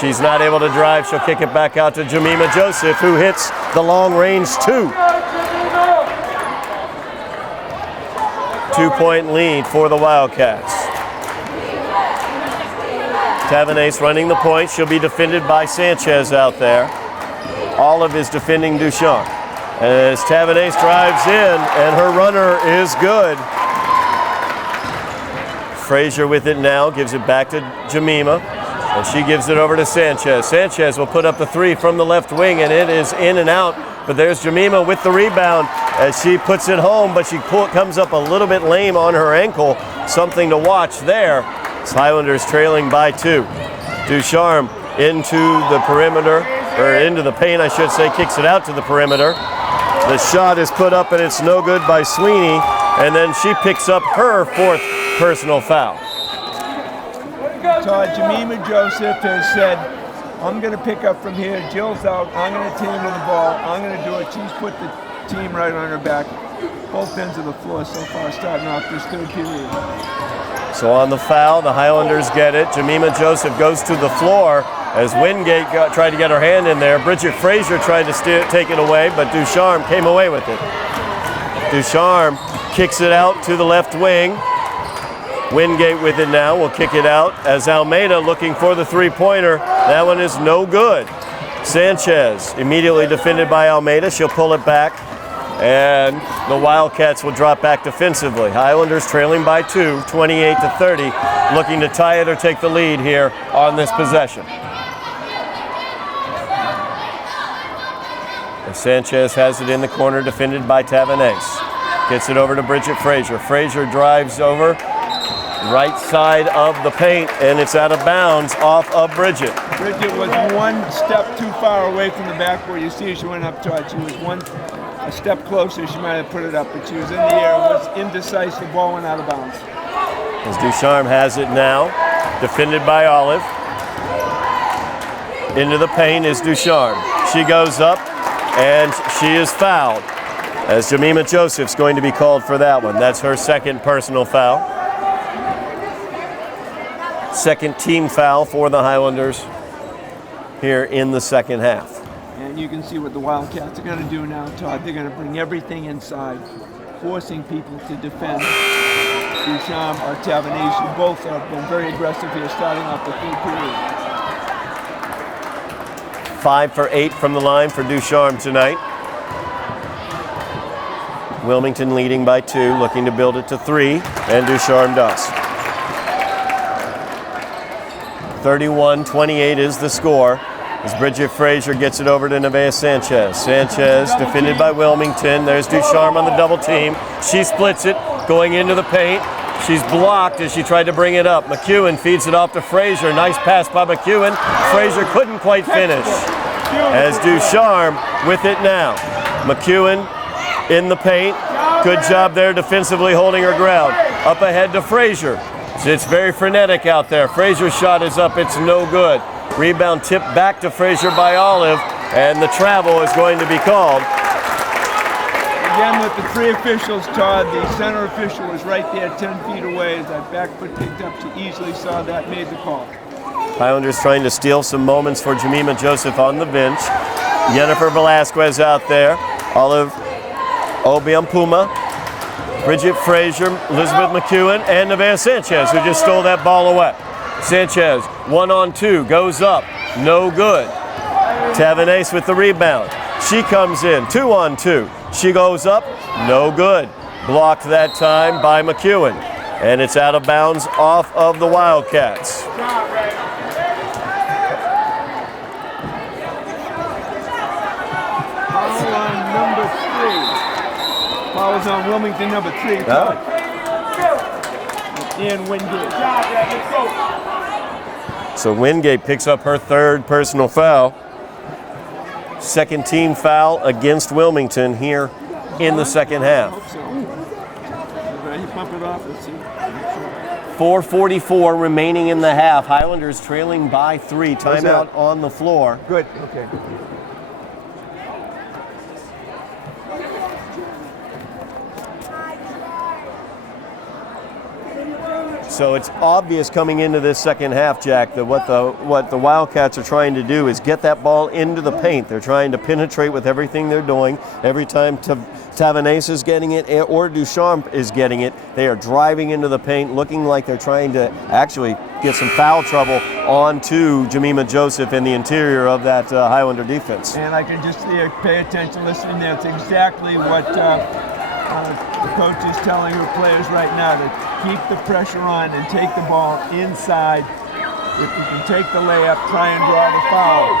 She's not able to drive. She'll kick it back out to Jemima Joseph, who hits the long-range 2. 2-point lead for the Wildcats. Tavanese running the point. She'll be defended by Sanchez out there. Olive is defending Duchamp. As Tavanese drives in, and her runner is good. Frazier with it now, gives it back to Jemima. And she gives it over to Sanchez. Sanchez will put up the 3 from the left wing, and it is in and out. But there's Jemima with the rebound as she puts it home, but she comes up a little bit lame on her ankle. Something to watch there. Highlanders trailing by 2. Ducharme into the perimeter. or into the paint, I should say, kicks it out to the perimeter. The shot is put up and it's no good by Sweeney, and then she picks up her 4th personal foul. Todd, Jemima Joseph has said, I'm going to pick up from here. Jill's out. I'm going to tame the ball. I'm going to do it. She's put the team right on her back. Both ends of the floor so far, starting off this 3rd period. So on the foul, the Highlanders get it. Jemima Joseph goes to the floor as Wingate tried to get her hand in there. Bridget Frazier tried to take it away, but Ducharme came away with it. Ducharme kicks it out to the left wing. Wingate with it now, will kick it out as Almeida looking for the 3-pointer. That one is no good. Sanchez immediately defended by Almeida. She'll pull it back, and the Wildcats will drop back defensively. Highlanders trailing by 2, 28-30, looking to tie it or take the lead here on this possession. And Sanchez has it in the corner, defended by Tavanese. Gets it over to Bridget Frazier. Frazier drives over, right side of the paint, and it's out of bounds off of Bridget. Bridget was one step too far away from the backboard. You see she went up to it. She was a step closer. She might have put it up, but she was in the air. It was indecisive. The ball went out of bounds. As Ducharme has it now, defended by Olive. Into the paint is Ducharme. She goes up, and she is fouled. As Jemima Joseph's going to be called for that one. That's her 2nd personal foul. 2nd team foul for the Highlanders here in the 2nd half. And you can see what the Wildcats are going to do now, Todd. They're going to bring everything inside, forcing people to defend. Ducharme or Tavanese, both have been very aggressive here starting off the 3rd period. 5 for 8 from the line for Ducharme tonight. Wilmington leading by 2, looking to build it to 3, and Ducharme does. 31-28 is the score as Bridget Frazier gets it over to Nevaeh Sanchez. Sanchez defended by Wilmington. There's Ducharme on the double team. She splits it, going into the paint. She's blocked as she tried to bring it up. McEwen feeds it off to Frazier. Nice pass by McEwen. Frazier couldn't quite finish. As Ducharme with it now. McEwen in the paint. Good job there defensively holding her ground. Up ahead to Frazier. It's very frenetic out there. Frazier's shot is up. It's no good. Rebound tipped back to Frazier by Olive, and the travel is going to be called. Again with the 3 officials, Todd, the center official was right there 10 feet away as that back foot picked up. She easily saw that, made the call. Highlanders trying to steal some moments for Jemima Joseph on the bench. Jennifer Velasquez out there. Olive Obiampuma. Bridget Frazier, Elizabeth McEwen, and Nevaeh Sanchez, who just stole that ball away. Sanchez, 1-on-2, goes up, no good. Tavanese with the rebound. She comes in, 2-on-2. She goes up, no good. Blocked that time by McEwen. And it's out of bounds off of the Wildcats. Foul on number 3. Fouls on Wilmington number 3. Oh. And Wingate. So Wingate picks up her 3rd personal foul. 2nd team foul against Wilmington here in the 2nd half. 4:44 remaining in the half. Highlanders trailing by 3. Timeout on the floor. Good. Okay. So it's obvious coming into this 2nd half, Jack, that what the Wildcats are trying to do is get that ball into the paint. They're trying to penetrate with everything they're doing. Every time Tavanese is getting it or Ducharme is getting it, they are driving into the paint, looking like they're trying to actually get some foul trouble onto Jemima Joseph in the interior of that Highlander defense. And I can just pay attention, listening there. It's exactly what the coach is telling her players right now, to keep the pressure on and take the ball inside. If you can take the layup, try and draw the foul.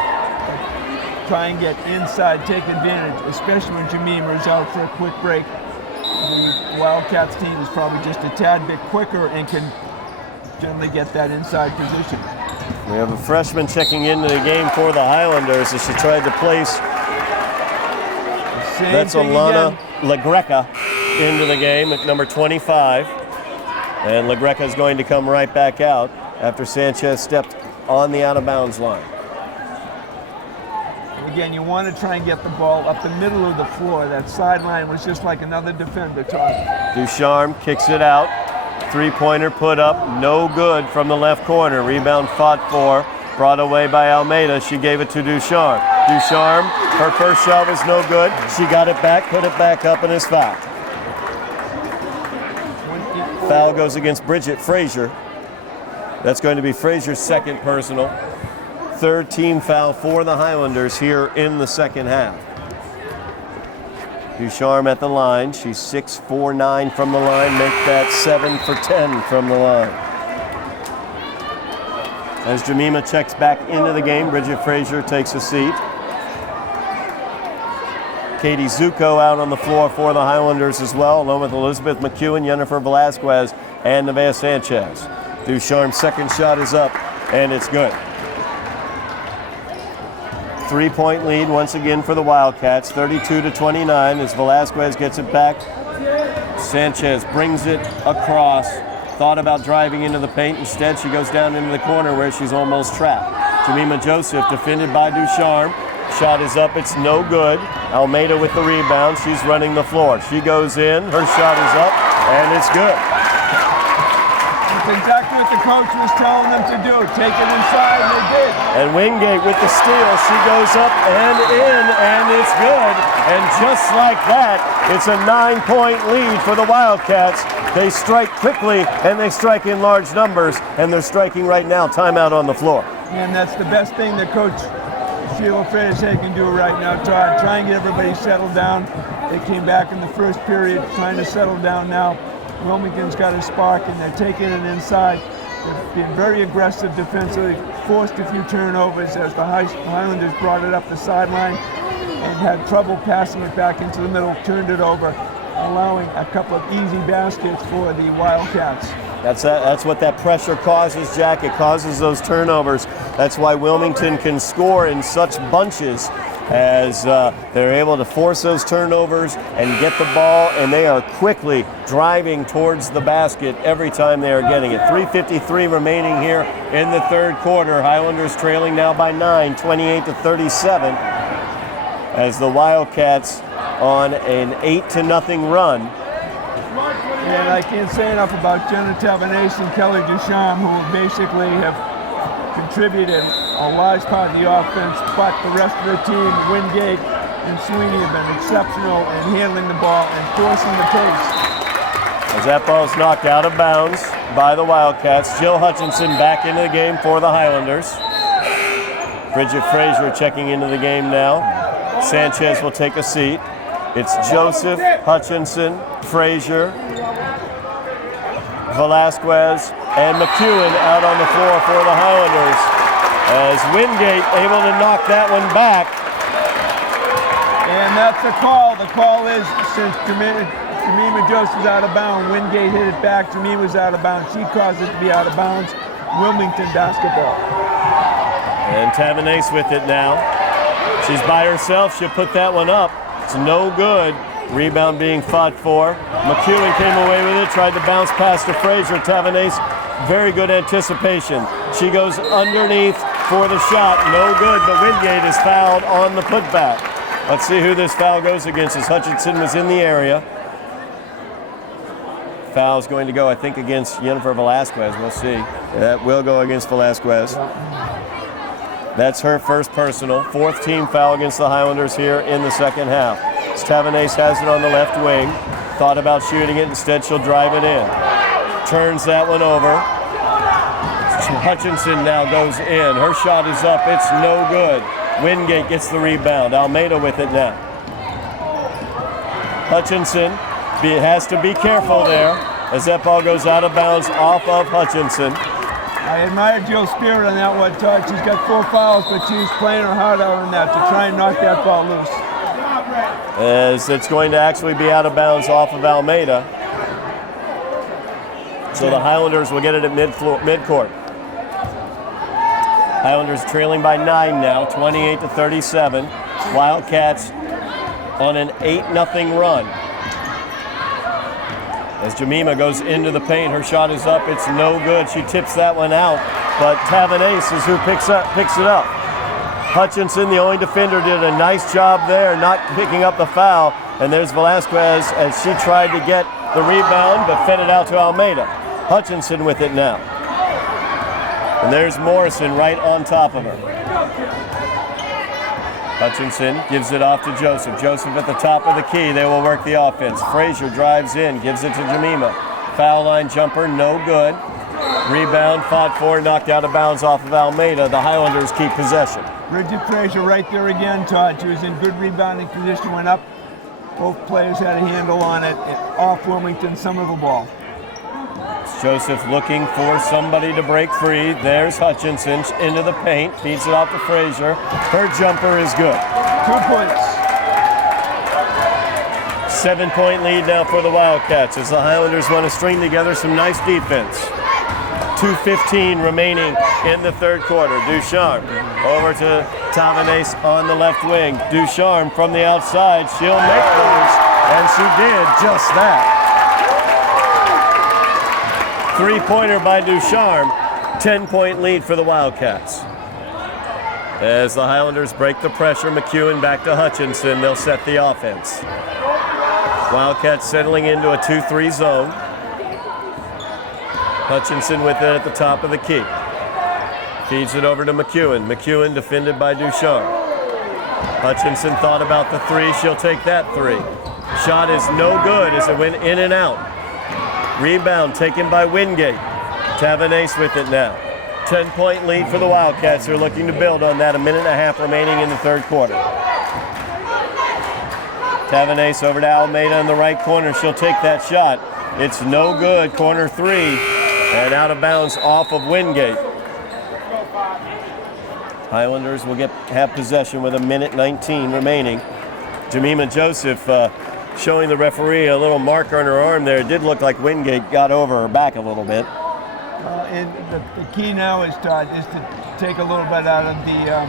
Try and get inside, take advantage, especially when Jemima is out for a quick break. The Wildcats team is probably just a tad bit quicker and can generally get that inside position. We have a freshman checking into the game for the Highlanders as she tried to place. That's Alana LaGreca into the game at number 25. And LaGreca is going to come right back out after Sanchez stepped on the out-of-bounds line. Again, you want to try and get the ball up the middle of the floor. That sideline was just like another defender, Todd. Ducharme kicks it out. Three-pointer put up, no good from the left corner. Rebound fought for, brought away by Almeida. She gave it to Ducharme. Ducharme, her first shot was no good. She got it back, put it back up, and is fouled. Foul goes against Bridget Frazier. That's going to be Frazier's second personal. Third team foul for the Highlanders here in the second half. Ducharme at the line. She's 6'4", from the line. Make that 7 for 10 from the line. As Jemima checks back into the game, Bridget Frazier takes a seat. Katie Zuko out on the floor for the Highlanders as well, along with Elizabeth McEwen, Jennifer Velasquez, and Nevaeh Sanchez. Ducharme's second shot is up, and it's good. 3-point lead once again for the Wildcats, 32-29 as Velasquez gets it back. Sanchez brings it across. Thought about driving into the paint. Instead, she goes down into the corner where she's almost trapped. Jemima Joseph defended by Ducharme. Shot is up, it's no good. Almeida with the rebound. She's running the floor. She goes in, her shot is up, and it's good. That's exactly what the coach was telling them to do. Take it inside, and they did. And Wingate with the steal. She goes up and in, and it's good. And just like that, it's a 9-point lead for the Wildcats. They strike quickly, and they strike in large numbers, and they're striking right now. Timeout on the floor. And that's the best thing that Coach Sheila Frederick can do right now, Todd. Try and get everybody settled down. They came back in the first period, trying to settle down now. Wilmington's got a spark, and they're taking it inside. They've been very aggressive defensively, forced a few turnovers as the Highlanders brought it up the sideline and had trouble passing it back into the middle, turned it over, allowing a couple of easy baskets for the Wildcats. That's what that pressure causes, Jack. It causes those turnovers. That's why Wilmington can score in such bunches as they're able to force those turnovers and get the ball, and they are quickly driving towards the basket every time they are getting it. 3:53 remaining here in the third quarter. Highlanders trailing now by 9, 28-37, as the Wildcats on an 8-0 run. And I can't say enough about Jenna Tavanes and Kelly Ducharme, who basically have contributed a large part of the offense, but the rest of the team, Wingate and Sweeney, have been exceptional in handling the ball and forcing the pace. As that ball's knocked out of bounds by the Wildcats, Jill Hutchinson back into the game for the Highlanders. Bridget Frazier checking into the game now. Sanchez will take a seat. It's Joseph, Hutchinson, Frazier, Velasquez, and McEwen out on the floor for the Highlanders. As Wingate able to knock that one back. And that's the call. The call is, since Jemima Joseph's out of bounds, Wingate hit it back. Jemima's out of bounds. She caused it to be out of bounds. Wilmington basketball. And Tavanes with it now. She's by herself. She'll put that one up. It's no good. Rebound being fought for. McEwen came away with it, tried to bounce past to Frazier. Tavanes, very good anticipation. She goes underneath for the shot. No good, but Wingate is fouled on the putback. Let's see who this foul goes against, as Hutchinson was in the area. Foul's going to go, I think, against Jennifer Velasquez. We'll see. That will go against Velasquez. That's her first personal. Fourth team foul against the Highlanders here in the second half. Tavanes has it on the left wing. Thought about shooting it. Instead, she'll drive it in. Turns that one over. Hutchinson now goes in. Her shot is up. It's no good. Wingate gets the rebound. Almeida with it now. Hutchinson has to be careful there as that ball goes out of bounds off of Hutchinson. I admire Jill's spirit on that one, Todd. She's got 4 fouls, but she's playing her heart out on that to try and knock that ball loose. As it's going to actually be out of bounds off of Almeida. So the Highlanders will get it at midcourt. Highlanders trailing by 9 now, 28-37. Wildcats on an 8-0 run. As Jemima goes into the paint, her shot is up. It's no good. She tips that one out, but Tavanace is who picks it up. Hutchinson, the only defender, did a nice job there, not picking up the foul. And there's Velasquez as she tried to get the rebound, but fed it out to Almeida. Hutchinson with it now. And there's Morrison right on top of her. Hutchinson gives it off to Joseph. Joseph at the top of the key. They will work the offense. Frazier drives in, gives it to Jemima. Foul line jumper, no good. Rebound, fought for, knocked out of bounds off of Almeida. The Highlanders keep possession. Bridget Frazier right there again, Todd. She was in good rebounding position, went up. Both players had a handle on it. Off Wilmington, Somerville ball. Joseph looking for somebody to break free. There's Hutchinson into the paint, feeds it off to Frazier. Her jumper is good. 2 points. 7-point lead now for the Wildcats as the Highlanders want to string together some nice defense. 2:15 remaining in the third quarter. Ducharme over to Tavanace on the left wing. Ducharme from the outside. She'll make those, and she did just that. 3-pointer by Ducharme. 10-point lead for the Wildcats. As the Highlanders break the pressure, McEwen back to Hutchinson. They'll set the offense. Wildcats settling into a 2-3 zone. Hutchinson with it at the top of the key. Feeds it over to McEwen. McEwen defended by Ducharme. Hutchinson thought about the three. She'll take that three. Shot is no good as it went in and out. Rebound taken by Wingate. Tavanace with it now. 10-point lead for the Wildcats. They're looking to build on that. 1.5 minutes remaining in the third quarter. Tavanace over to Almeida in the right corner. She'll take that shot. It's no good. Corner three. And out of bounds off of Wingate. Highlanders will have possession with 1:19 remaining. Jemima Joseph showing the referee a little mark on her arm there. It did look like Wingate got over her back a little bit. And the key now is, Todd, is to take a little bit out of the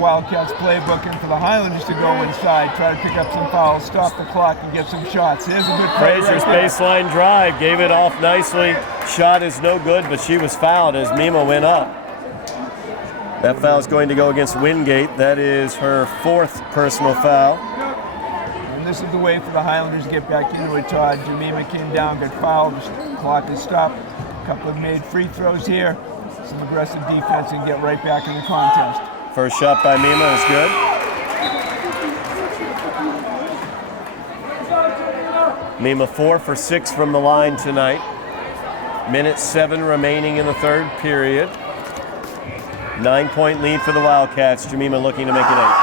Wildcats playbook and for the Highlanders to go inside, try to pick up some fouls, stop the clock, and get some shots. Here's a good play. Frazier's baseline drive, gave it off nicely. Shot is no good, but she was fouled as Mima went up. That foul is going to go against Wingate. That is her 4th personal foul. And this is the way for the Highlanders to get back into it, Todd. Jemima came down, got fouled, the clock is stopped. A couple of made free throws here. Some aggressive defense and get right back in the contest. First shot by Mima is good. Mima 4 for 6 from the line tonight. 1:07 remaining in the third period. 9-point lead for the Wildcats. Jemima looking to make it 8.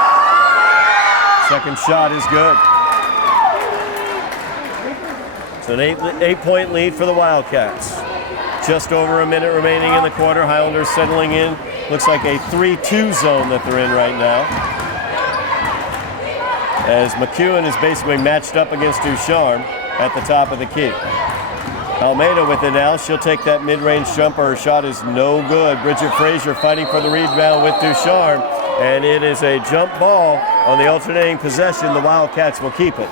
Second shot is good. So an 8-point lead for the Wildcats. Just over a minute remaining in the quarter. Highlanders settling in. Looks like a 3-2 zone that they're in right now. As McEwen is basically matched up against Ducharme at the top of the key. Almeida with it now. She'll take that mid-range jumper. Her shot is no good. Bridget Frazier fighting for the rebound with Ducharme. And it is a jump ball on the alternating possession. The Wildcats will keep it.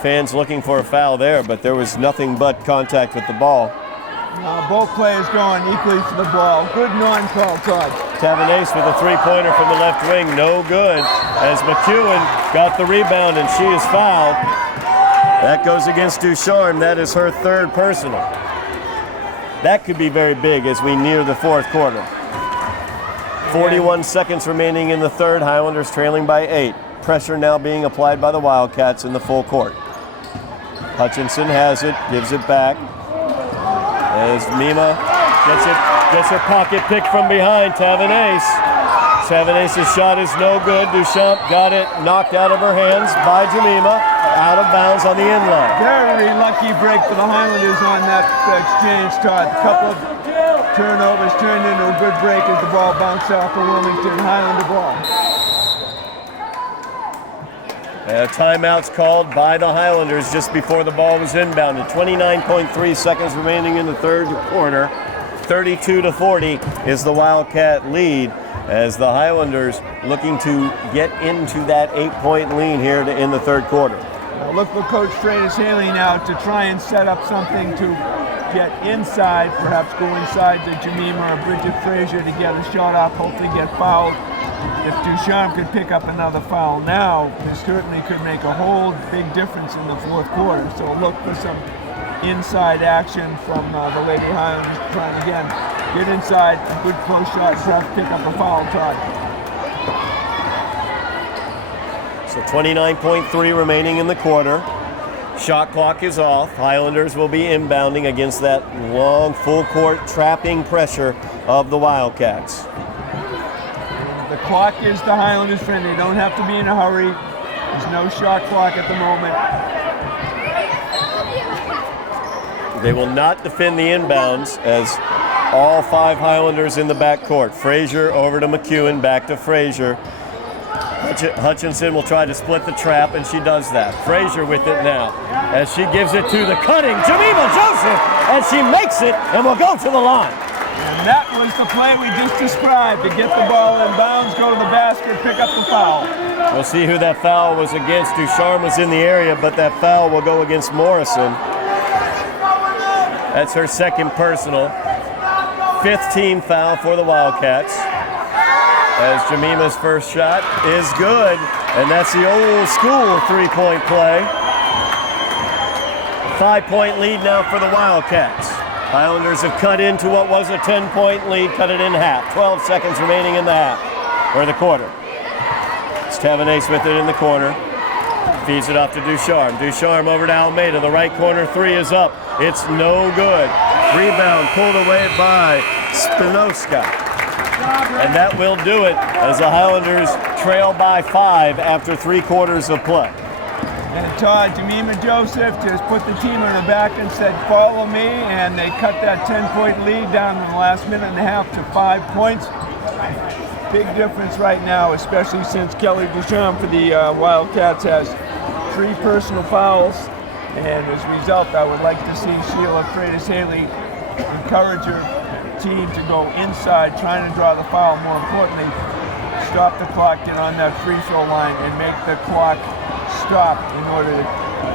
Fans looking for a foul there, but there was nothing but contact with the ball. Both players going equally for the ball. Good non-call, Todd. Tavanace with a 3-pointer from the left wing. No good. As McEwen got the rebound and she is fouled. That goes against Ducharme. That is her 3rd personal. That could be very big as we near the fourth quarter. 41 seconds remaining in the third. Highlanders trailing by 8. Pressure now being applied by the Wildcats in the full court. Hutchinson has it, gives it back. As Mima gets her pocket pick from behind, Tavanace. Tavanace's shot is no good. Duchamp got it knocked out of her hands by Jemima, out of bounds on the inline. Very lucky break for the Highlanders on that exchange, Todd. A couple of turnovers turned into a good break as the ball bounced off the Wilmington Highlander ball. Timeouts called by the Highlanders just before the ball was inbounded. 29.3 seconds remaining in the third quarter. 32-40 is the Wildcat lead, as the Highlanders looking to get into that 8-point lead here in the third quarter. Now look for Coach Freitas Haley now to try and set up something to get inside, perhaps go inside to Jemima or Bridget Frazier to get a shot off, hopefully get fouled. If Ducharme could pick up another foul now, this certainly could make a whole big difference in the fourth quarter. So look for some inside action from the Lady Highlanders, trying again, get inside, a good close shot, perhaps pick up a foul, Todd. So 29.3 remaining in the quarter. Shot clock is off. Highlanders will be inbounding against that long full court trapping pressure of the Wildcats. The clock is the Highlanders' friend. They don't have to be in a hurry. There's no shot clock at the moment. They will not defend the inbounds, as all 5 Highlanders in the backcourt. Frazier over to McEwen, back to Frazier. Hutchinson will try to split the trap, and she does that. Frazier with it now, as she gives it to the cutting Jemima Joseph, and she makes it and will go to the line. And that was the play we just described, to get the ball in bounds, go to the basket, pick up the foul. We'll see who that foul was against. Ducharme was in the area, but that foul will go against Morrison. That's her second personal. 5th team foul for the Wildcats, as Jemima's first shot is good, and that's the old school 3-point play. 5-point lead now for the Wildcats. Highlanders have cut into what was a 10-point lead, cut it in half. 12 seconds remaining in the half, or the quarter. It's Tavanace with it in the corner. Feeds it off to Ducharme. Ducharme over to Almeida. The right corner 3 is up. It's no good. Rebound pulled away by Spinoska. And that will do it, as the Highlanders trail by 5 after 3 quarters of play. And Todd, Jemima Joseph just put the team on the back and said, follow me, and they cut that 10-point lead down in the last minute and a half to 5 points. Big difference right now, especially since Kelly Ducharme for the Wildcats has 3 personal fouls. And as a result, I would like to see Sheila Freitas Haley encourage her team to go inside, trying to draw the foul. More importantly, stop the clock, get on that free throw line, and make the clock stop in order to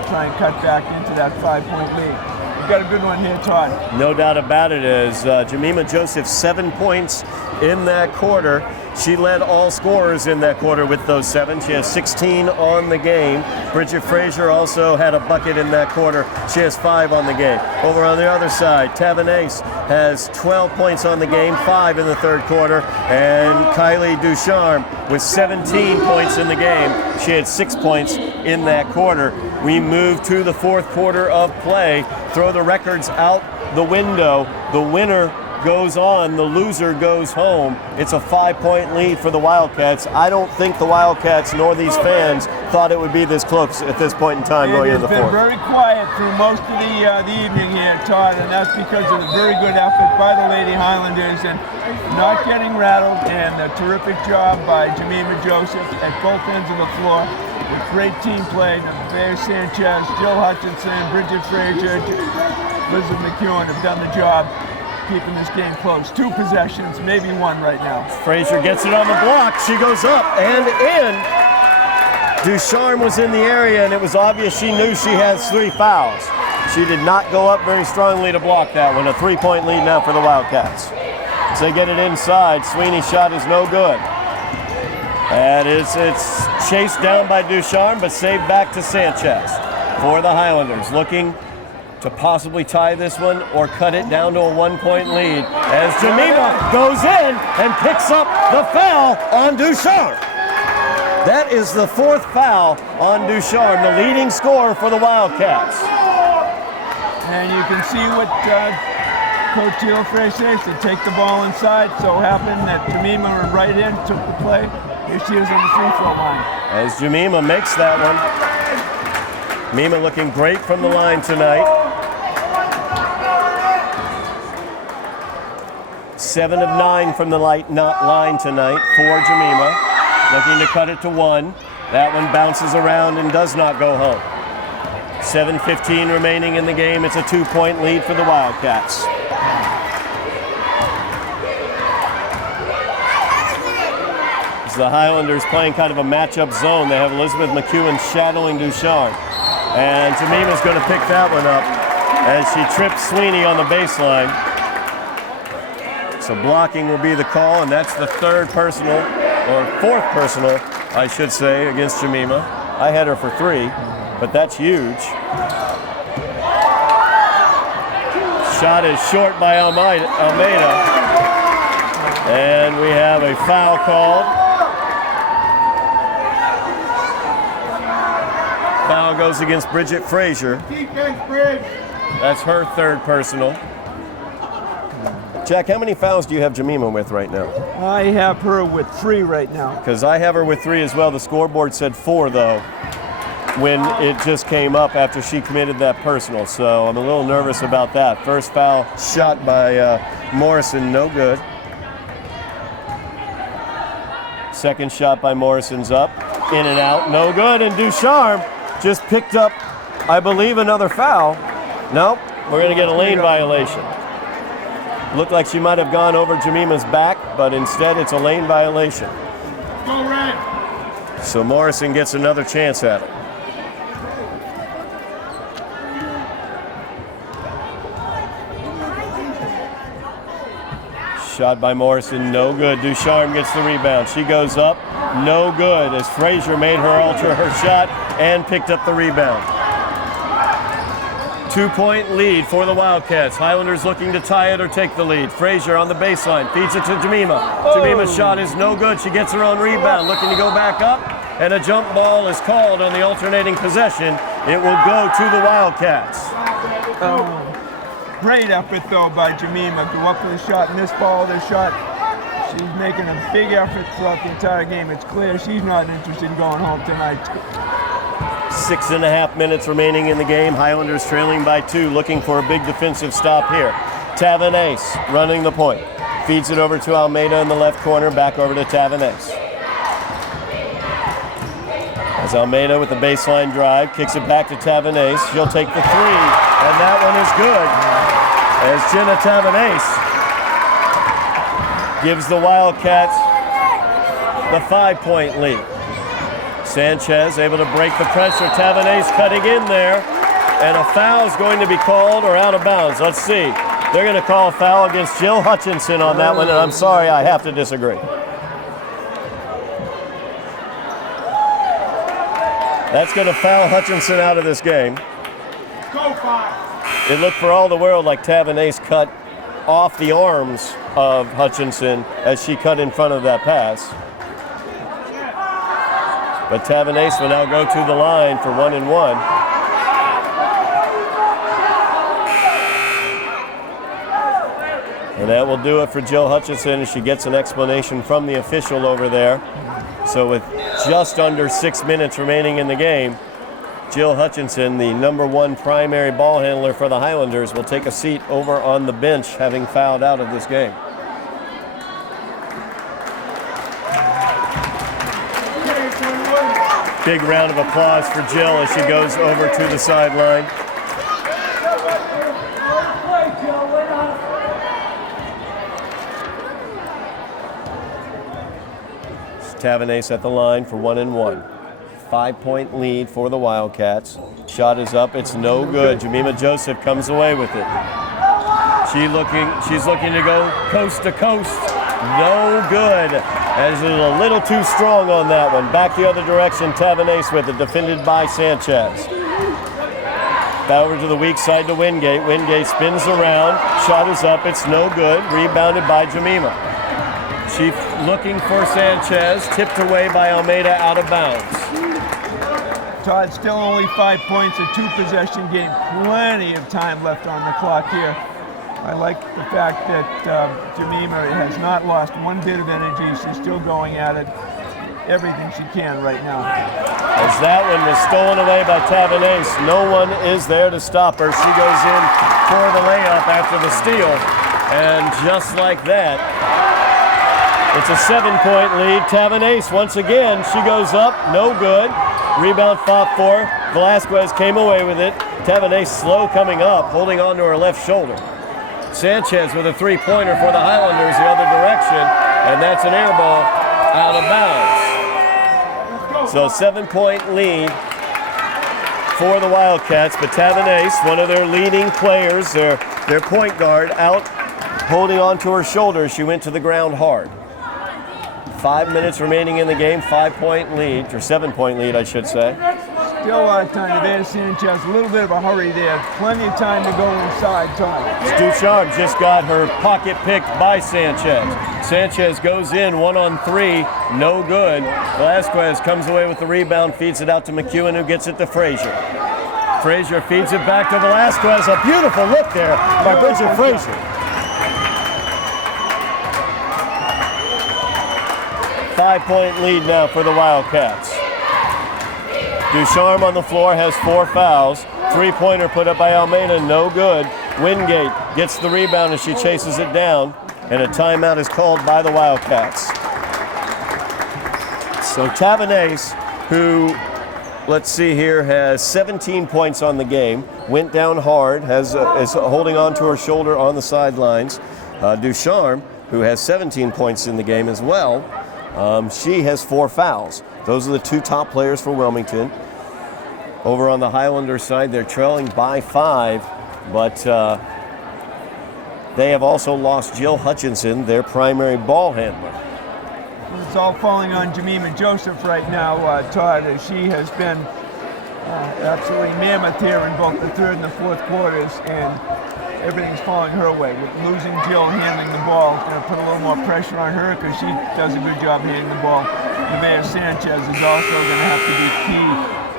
try and cut back into that 5-point lead. You've got a good one here, Todd. No doubt about it, as Jemima Joseph 7 points in that quarter. She led all scorers in that quarter with those 7. She has 16 on the game. Bridget Frazier also had a bucket in that quarter. She has 5 on the game. Over on the other side, Tavanace has 12 points on the game, 5 in the third quarter. And Kylie Ducharme with 17 points in the game. She had 6 points in that quarter. We move to the fourth quarter of play. Throw the records out the window. The winner goes on, the loser goes home. It's a 5-point lead for the Wildcats. I don't think the Wildcats nor these fans thought it would be this close at this point in time going into the fourth. It's been very quiet through most of the evening here, Todd, and that's because of a very good effort by the Lady Highlanders and not getting rattled, and a terrific job by Jemima Joseph at both ends of the floor with great team play. Bear Sanchez, Jill Hutchinson, Bridget Frazier, Elizabeth McEwen have done the job keeping this game close. 2 possessions, maybe 1 right now. Frazier gets it on the block. She goes up and in. Ducharme was in the area, and it was obvious she knew she has 3 fouls. She did not go up very strongly to block that one. A 3-point lead now for the Wildcats. As they get it inside, Sweeney's shot is no good. And it's chased down by Ducharme, but saved back to Sanchez for the Highlanders, looking to possibly tie this one or cut it down to a 1-point lead, as Jemima goes in and picks up the foul on Ducharme. That is the 4th foul on Ducharme, the leading scorer for the Wildcats. And you can see what Coach Sheila Freitas says, to take the ball inside. So happened that Jemima went right in, took the play. Here she is on the free throw line. As Jemima makes that one. Jemima looking great from the line tonight. 7 of 9 from the line tonight for Jemima. Looking to cut it to 1. That one bounces around and does not go home. 7:15 remaining in the game. It's a 2-point lead for the Wildcats. the Highlanders playing kind of a matchup zone. They have Elizabeth McEwen shadowing Ducharme. And Jemima's going to pick that one up as she trips Sweeney on the baseline. So blocking will be the call, and that's the third personal, or fourth personal, I should say, against Jemima. I had her for 3, but that's huge. Shot is short by Almeida. And we have a foul called. Foul goes against Bridget Frazier. That's her third personal. Jack, how many fouls do you have Jemima with right now? I have her with 3 right now. Because I have her with 3 as well. The scoreboard said 4, though, when it just came up after she committed that personal. So I'm a little nervous about that. First foul shot by Morrison, no good. Second shot by Morrison's up, in and out, no good. And Ducharme just picked up, I believe, another foul. Nope, we're going to get a lane violation. Looked like she might have gone over Jemima's back, but instead it's a lane violation. So Morrison gets another chance at it. Shot by Morrison, no good. Ducharme gets the rebound. She goes up, no good, as Frazier made her alter her shot and picked up the rebound. 2-point lead for the Wildcats. Highlanders looking to tie it or take the lead. Frazier on the baseline, feeds it to Jemima. Jemima's shot is no good. She gets her own rebound, looking to go back up, and a jump ball is called on the alternating possession. It will go to the Wildcats. Great effort, though, by Jemima. Go up for the shot, miss ball the shot. She's making a big effort throughout the entire game. It's clear she's not interested in going home tonight. 6.5 minutes remaining in the game. Highlanders trailing by 2, looking for a big defensive stop here. Tavanace running the point. Feeds it over to Almeida in the left corner, back over to Tavanace. As Almeida with the baseline drive, kicks it back to Tavanace. She'll take the 3, and that one is good. As Jenna Tavanace gives the Wildcats the 5-point lead. Sanchez able to break the pressure. Tavanace cutting in there, and a foul is going to be called or out of bounds. Let's see. They're going to call a foul against Jill Hutchinson on that one, and I'm sorry, I have to disagree. That's going to foul Hutchinson out of this game. Go 5. It looked for all the world like Tavanace cut off the arms of Hutchinson as she cut in front of that pass. But Tavanace will now go to the line for 1 and 1. And that will do it for Jill Hutchinson as she gets an explanation from the official over there. So with just under 6 minutes remaining in the game, Jill Hutchinson, the #1 primary ball handler for the Highlanders, will take a seat over on the bench, having fouled out of this game. Big round of applause for Jill as she goes over to the sideline. Tavanace at the line for 1 and 1. 5-point lead for the Wildcats. Shot is up, it's no good. Jemima Joseph comes away with it. She's looking to go coast to coast. No good. As it a little too strong on that one. Back the other direction, Tavanace with it, defended by Sanchez. Back over to the weak side to Wingate. Wingate spins around. Shot is up, it's no good. Rebounded by Jemima. She looking for Sanchez, tipped away by Almeida, out of bounds. Todd, still only 5 points, a 2-possession game. Plenty of time left on the clock here. I like the fact that Jemima has not lost one bit of energy. She's still going at it, everything she can right now. As that one was stolen away by Tavanace, no one is there to stop her. She goes in for the layup after the steal, and just like that, it's a 7-point lead. Tavanace, once again, she goes up, no good. Rebound fought for. Velasquez came away with it. Tavanace slow coming up, holding on to her left shoulder. Sanchez with a 3-pointer for the Highlanders the other direction, and that's an air ball out of bounds. So 7-point lead for the Wildcats, but Tavanese, one of their leading players, their point guard, out holding on to her shoulder. She went to the ground hard. 5 minutes remaining in the game, 5-point lead, or 7-point lead, I should say. Still a lot of time. Nevada Sanchez, a little bit of a hurry there. Plenty of time to go inside, Todd. Ducharme just got her pocket picked by Sanchez. Sanchez goes in 1-on-3, no good. Velasquez comes away with the rebound, feeds it out to McEwen, who gets it to Frazier. Frazier feeds it back to Velasquez. A beautiful look there by Bridget Frazier. 5-point lead now for the Wildcats. Ducharme on the floor has 4 fouls. 3-pointer put up by Almeida, no good. Wingate gets the rebound as she chases it down, and a timeout is called by the Wildcats. So Tavanese, who, let's see here, has 17 points on the game, went down hard, is holding on to her shoulder on the sidelines. Ducharme, who has 17 points in the game as well, she has 4 fouls. Those are the 2 top players for Wilmington. Over on the Highlander side, they're trailing by 5, but they have also lost Jill Hutchinson, their primary ball handler. It's all falling on Jemima Joseph right now, Todd, as she has been absolutely mammoth here in both the third and the fourth quarters, and everything's falling her way. With losing Jill handling the ball, going to put a little more pressure on her because she does a good job handling the ball. Nevaeh Sanchez is also going to have to be key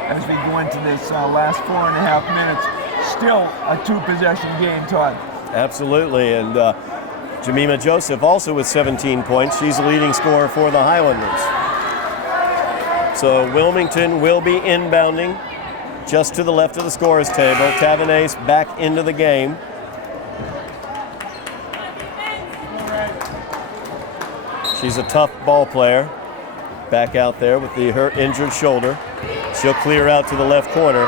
as we go into this last 4.5 minutes. Still a 2-possession game, Todd. Absolutely, and Jemima Joseph also with 17 points. She's the leading scorer for the Highlanders. So Wilmington will be inbounding just to the left of the scorer's table. Tavanese back into the game. She's a tough ball player. Back out there with her injured shoulder. She'll clear out to the left corner.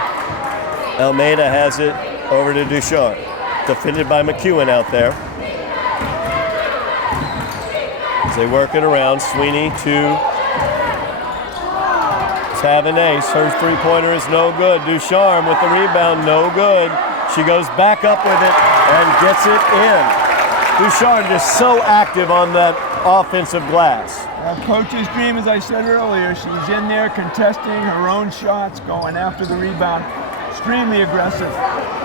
Almeida has it over to Ducharme. Defended by McEwen out there. As they work it around, Sweeney to Tavanese. Her 3-pointer is no good. Ducharme with the rebound, no good. She goes back up with it and gets it in. Ducharme just so active on that offensive glass. Coach's dream, as I said earlier, she's in there contesting her own shots, going after the rebound. Extremely aggressive.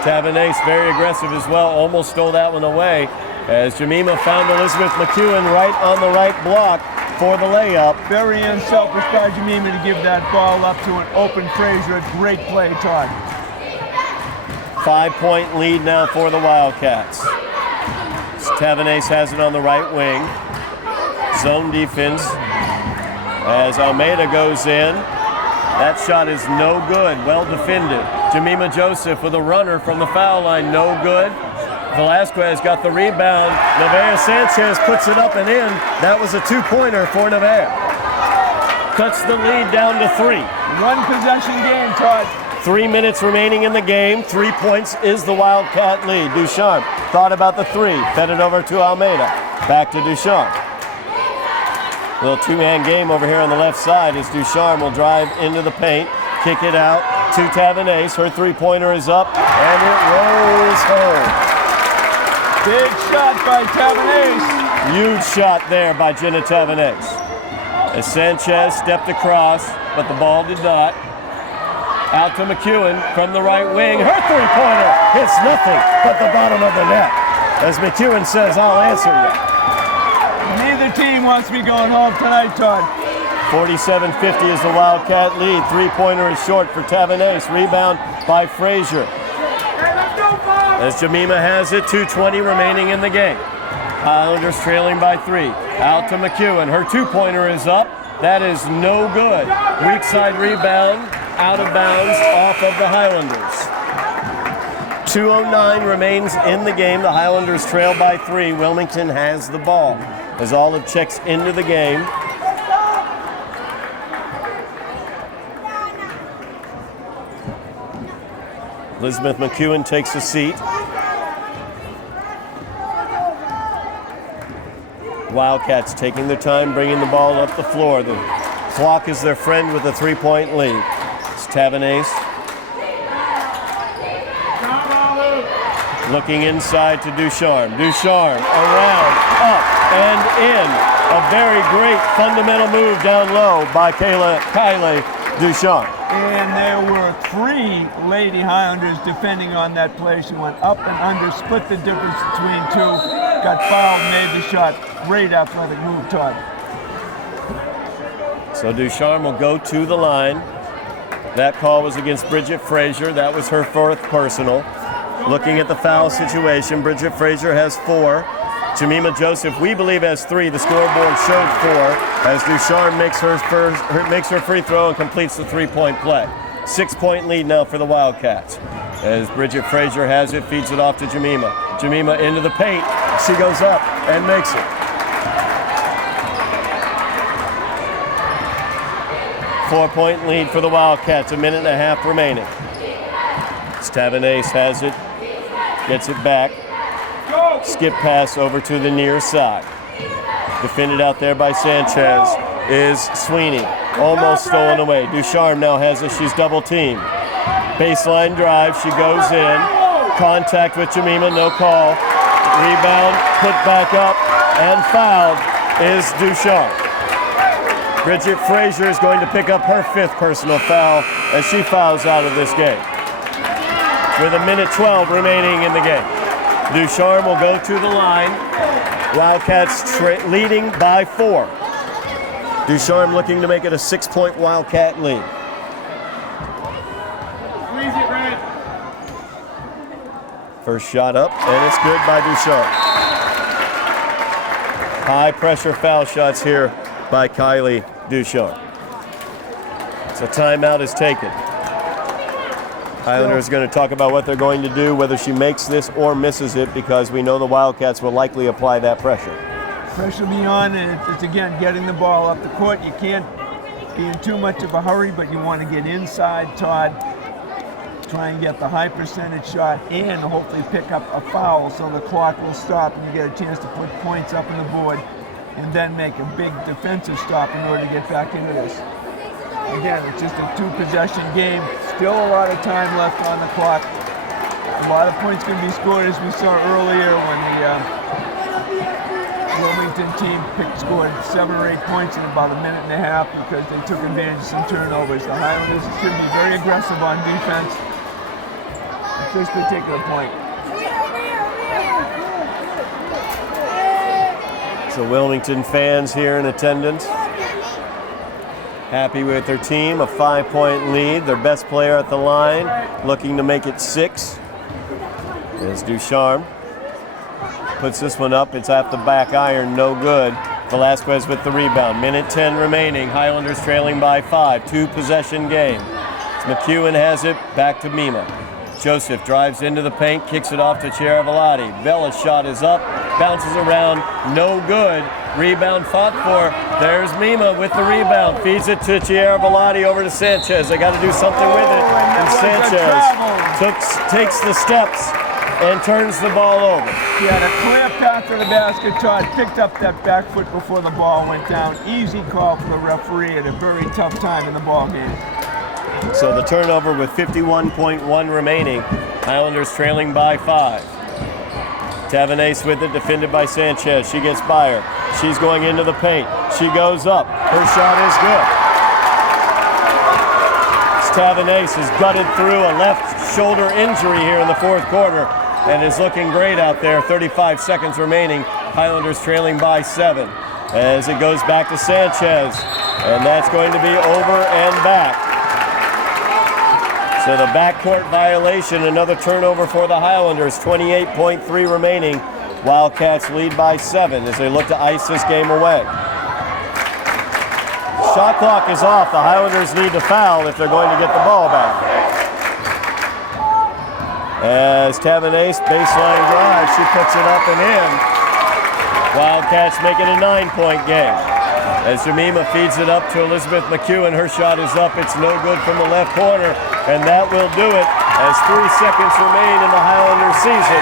Tavanese very aggressive as well, almost stole that one away as Jemima found Elizabeth McEwen right on the right block for the layup. Very unselfish by Jemima to give that ball up to an open Frazier. Great play, Todd. 5-point lead now for the Wildcats. Tavanese has it on the right wing. Zone defense as Almeida goes in. That shot is no good. Well defended. Jemima Joseph with a runner from the foul line. No good. Velasquez got the rebound. Nevaeh Sanchez puts it up and in. That was a 2-pointer for Nevaeh. Cuts the lead down to 3. 1-possession game, Todd. 3 minutes remaining in the game. 3 points is the Wildcat lead. Ducharme thought about the 3. Fed it over to Almeida. Back to Ducharme. Little 2-man game over here on the left side as Ducharme will drive into the paint, kick it out to Tavanese. Her 3-pointer is up, and it rolls home. Big shot by Tavanese. Huge shot there by Jenna Tavanese. As Sanchez stepped across, but the ball did not. Out to McEwen from the right wing. Her 3-pointer hits nothing but the bottom of the net. As McEwen says, I'll answer you. Neither team wants to be going home tonight, Todd. 47-50 is the Wildcat lead. 3-pointer is short for Tavanese. Rebound by Frazier. As Jemima has it, 2:20 remaining in the game. Highlanders trailing by 3. Out to McEwen. Her 2-pointer is up. That is no good. Weak side rebound, out of bounds, off of the Highlanders. 2:09 remains in the game. The Highlanders trail by 3. Wilmington has the ball. As Olive checks into the game. Elizabeth McEwen takes a seat. Wildcats taking their time, bringing the ball up the floor. The clock is their friend with a 3-point lead. It's Tavanese looking inside to Ducharme. Ducharme around, up, and in. A very great fundamental move down low by Kylie Ducharme. And there were 3 Lady Highlanders defending on that play. She went up and under, split the difference between 2, got fouled, made the shot. Great athletic move, Todd. So Ducharme will go to the line. That call was against Bridget Frazier. That was her 4th personal. Looking at the foul situation, Bridget Frazier has 4. Jemima Joseph, we believe, has 3. The scoreboard showed 4 as Ducharme makes her free throw and completes the 3-point play. 6-point lead now for the Wildcats. As Bridget Frazier has it, feeds it off to Jemima. Jemima into the paint. She goes up and makes it. 4-point lead for the Wildcats, 1.5 minutes remaining. Tavanese has it, gets it back. Skip pass over to the near side. Defended out there by Sanchez is Sweeney. Almost stolen away. Ducharme now has it. She's double teamed. Baseline drive. She goes in. Contact with Jemima. No call. Rebound. Put back up. And fouled is Ducharme. Bridget Frazier is going to pick up her 5th personal foul as she fouls out of this game. With 1:12 remaining in the game. Ducharme will go to the line. Wildcats leading by 4. Ducharme looking to make it a 6-point Wildcat lead. First shot up, and it's good by Ducharme. High pressure foul shots here by Kylie Ducharme. So timeout is taken. Highlander is going to talk about what they're going to do, whether she makes this or misses it, because we know the Wildcats will likely apply that pressure. Pressure be on, and it's again getting the ball up the court. You can't be in too much of a hurry, but you want to get inside, Todd. Try and get the high percentage shot and hopefully pick up a foul so the clock will stop and you get a chance to put points up on the board and then make a big defensive stop in order to get back into this. Again, it's just a 2-possession game. Still a lot of time left on the clock. A lot of points can be scored, as we saw earlier when the Wilmington team scored 7 or 8 points in about 1.5 minutes because they took advantage of some turnovers. The Highlanders should be very aggressive on defense at this particular point. So Wilmington fans here in attendance, happy with their team, a 5-point lead. Their best player at the line, looking to make it 6. Is Ducharme. Puts this one up, it's at the back iron, no good. Velasquez with the rebound. 1:10 remaining, Highlanders trailing by 5, 2-possession game. McEwen has it, back to Mima. Joseph drives into the paint, kicks it off to Chiaravalati. Bella's shot is up, bounces around, no good. Rebound fought for. There's Mima with the rebound. Feeds it to Chiaravalati over to Sanchez. They got to do something with it. And Sanchez takes the steps and turns the ball over. He had a clear path to the basket. Todd picked up that back foot before the ball went down. Easy call for the referee at a very tough time in the ball game. So the turnover with 51.1 remaining. Highlanders trailing by 5. Tavanese with it, defended by Sanchez. She gets by her. She's going into the paint. She goes up. Her shot is good. Tavanese has gutted through a left shoulder injury here in the 4th quarter and is looking great out there. 35 seconds remaining. Highlanders trailing by 7 as it goes back to Sanchez. And that's going to be over and back. So the backcourt violation, another turnover for the Highlanders. 28.3 remaining. Wildcats lead by 7 as they look to ice this game away. Shot clock is off. The Highlanders need to foul if they're going to get the ball back. As Tavanese baseline drive, she puts it up and in. Wildcats make it a 9-point game. As Jemima feeds it up to Elizabeth McEwen, her shot is up. It's no good from the left corner, and that will do it as 3 seconds remain in the Highlander season.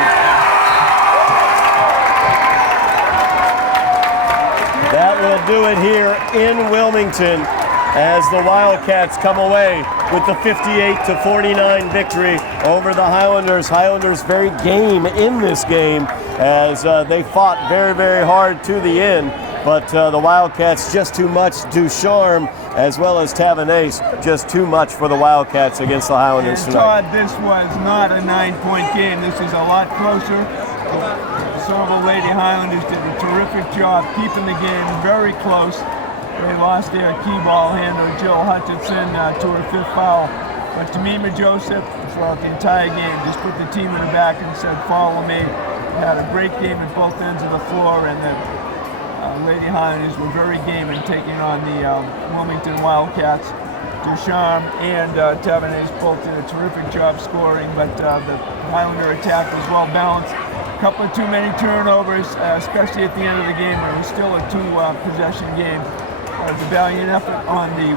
will do it here in Wilmington as the Wildcats come away with the 58-49 victory over the Highlanders. Highlanders very game in this game as they fought very, very hard to the end. But the Wildcats just too much. Ducharme as well as Tavanese just too much for the Wildcats against the Highlanders tonight. Todd, this was not a 9-point game. This is a lot closer. The Somerville Lady Highlanders did a terrific job keeping the game very close. They lost their key ball handler, Jill Hutchinson, to her 5th foul. But Jemima Joseph, throughout the entire game, just put the team in the back and said, follow me. They had a great game at both ends of the floor, and the Lady Highlanders were very game in taking on the Wilmington Wildcats. Ducharme and Tavanese both did a terrific job scoring, but the Highlander attack was well balanced. A couple of too many turnovers, especially at the end of the game, when it was still a 2-possession game. The valiant effort on the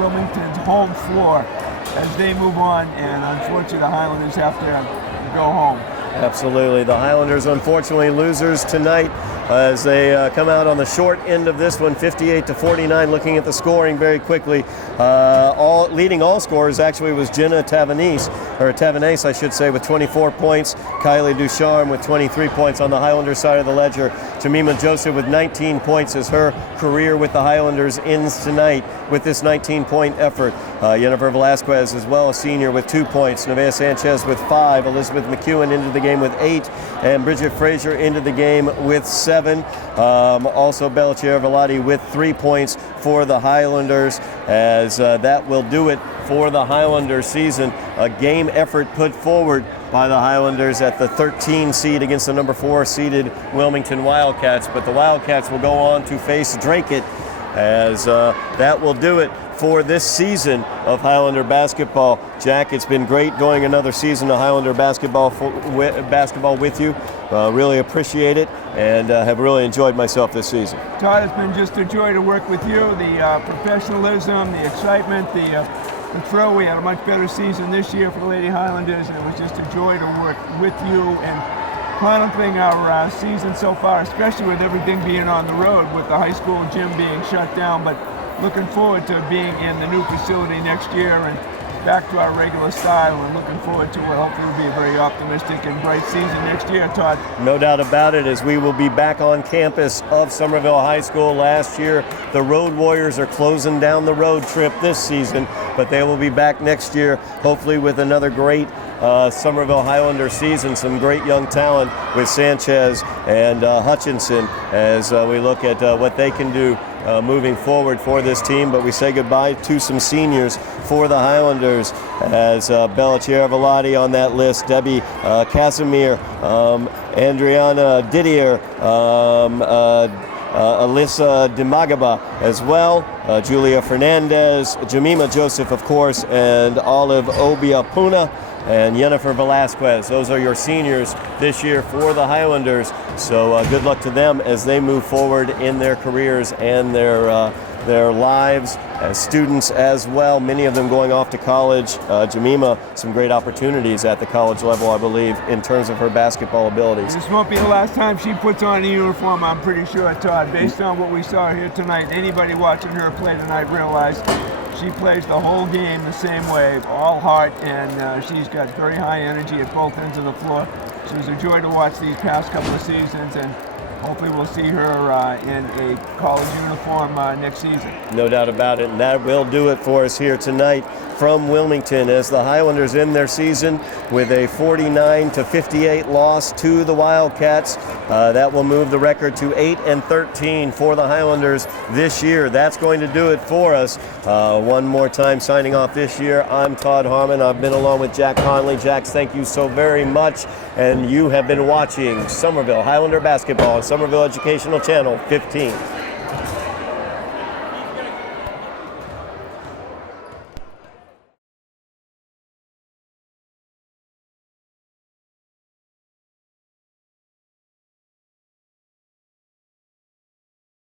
Wilmington's home floor as they move on, and unfortunately the Highlanders have to go home. Absolutely. The Highlanders, unfortunately, losers tonight as they come out on the short end of this one, 58-49. Looking at the scoring very quickly, leading all scorers actually was Jenna Tavanese, I should say, with 24 points. Kylie Ducharme with 23 points on the Highlander side of the ledger. Jemima Joseph with 19 points as her career with the Highlanders ends tonight with this 19-point effort. Jennifer Velasquez as well, a senior, with 2 points. Nevaeh Sanchez with 5. Elizabeth McEwen into the game with 8. And Bridget Frazier into the game with 7. Also Bellatier Velati with 3 points for the Highlanders, as that will do it for the Highlander season. A game effort put forward by the Highlanders at the 13 seed against the number 4 seeded Wilmington Wildcats, but the Wildcats will go on to face Dracut, as that will do it for this season of Highlander basketball. Jack, it's been great doing another season of Highlander basketball with you. Really appreciate it, and have really enjoyed myself this season. Todd, it's been just a joy to work with you. The professionalism, the excitement, the thrill. We had a much better season this year for the Lady Highlanders, and it was just a joy to work with you and chronicling our season so far, especially with everything being on the road, with the high school gym being shut down. But looking forward to being in the new facility next year and back to our regular style, and looking forward to what hopefully will be a very optimistic and bright season next year, Todd. No doubt about it, as we will be back on campus of Somerville High School. Last year, the Road Warriors are closing down the road trip this season, but they will be back next year, hopefully with another great Somerville Highlander season. Some great young talent with Sanchez and Hutchinson, as we look at what they can do moving forward for this team. But we say goodbye to some seniors for the Highlanders, as Bellatier Velati on that list, Debbie Casimir, Andriana Didier, Alyssa Dimagaba as well, Julia Fernandez, Jemima Joseph, of course, and Olive Obiapuna, and Jennifer Velasquez. Those are your seniors this year for the Highlanders. So good luck to them as they move forward in their careers and their lives as students as well. Many of them going off to college. Jemima, some great opportunities at the college level, I believe, in terms of her basketball abilities. This won't be the last time she puts on a uniform, I'm pretty sure, Todd. Based on what we saw here tonight, anybody watching her play tonight realized she plays the whole game the same way, all heart, and she's got very high energy at both ends of the floor. She was a joy to watch these past couple of seasons, and hopefully we'll see her in a college uniform next season. No doubt about it, and that will do it for us here tonight from Wilmington, as the Highlanders end their season with a 49-58 loss to the Wildcats. That will move the record to 8-13 for the Highlanders this year. That's going to do it for us. One more time, signing off this year, I'm Todd Harmon. I've been along with Jack Connolly. Jack, thank you so very much. And you have been watching Somerville Highlander basketball on Somerville Educational Channel 15.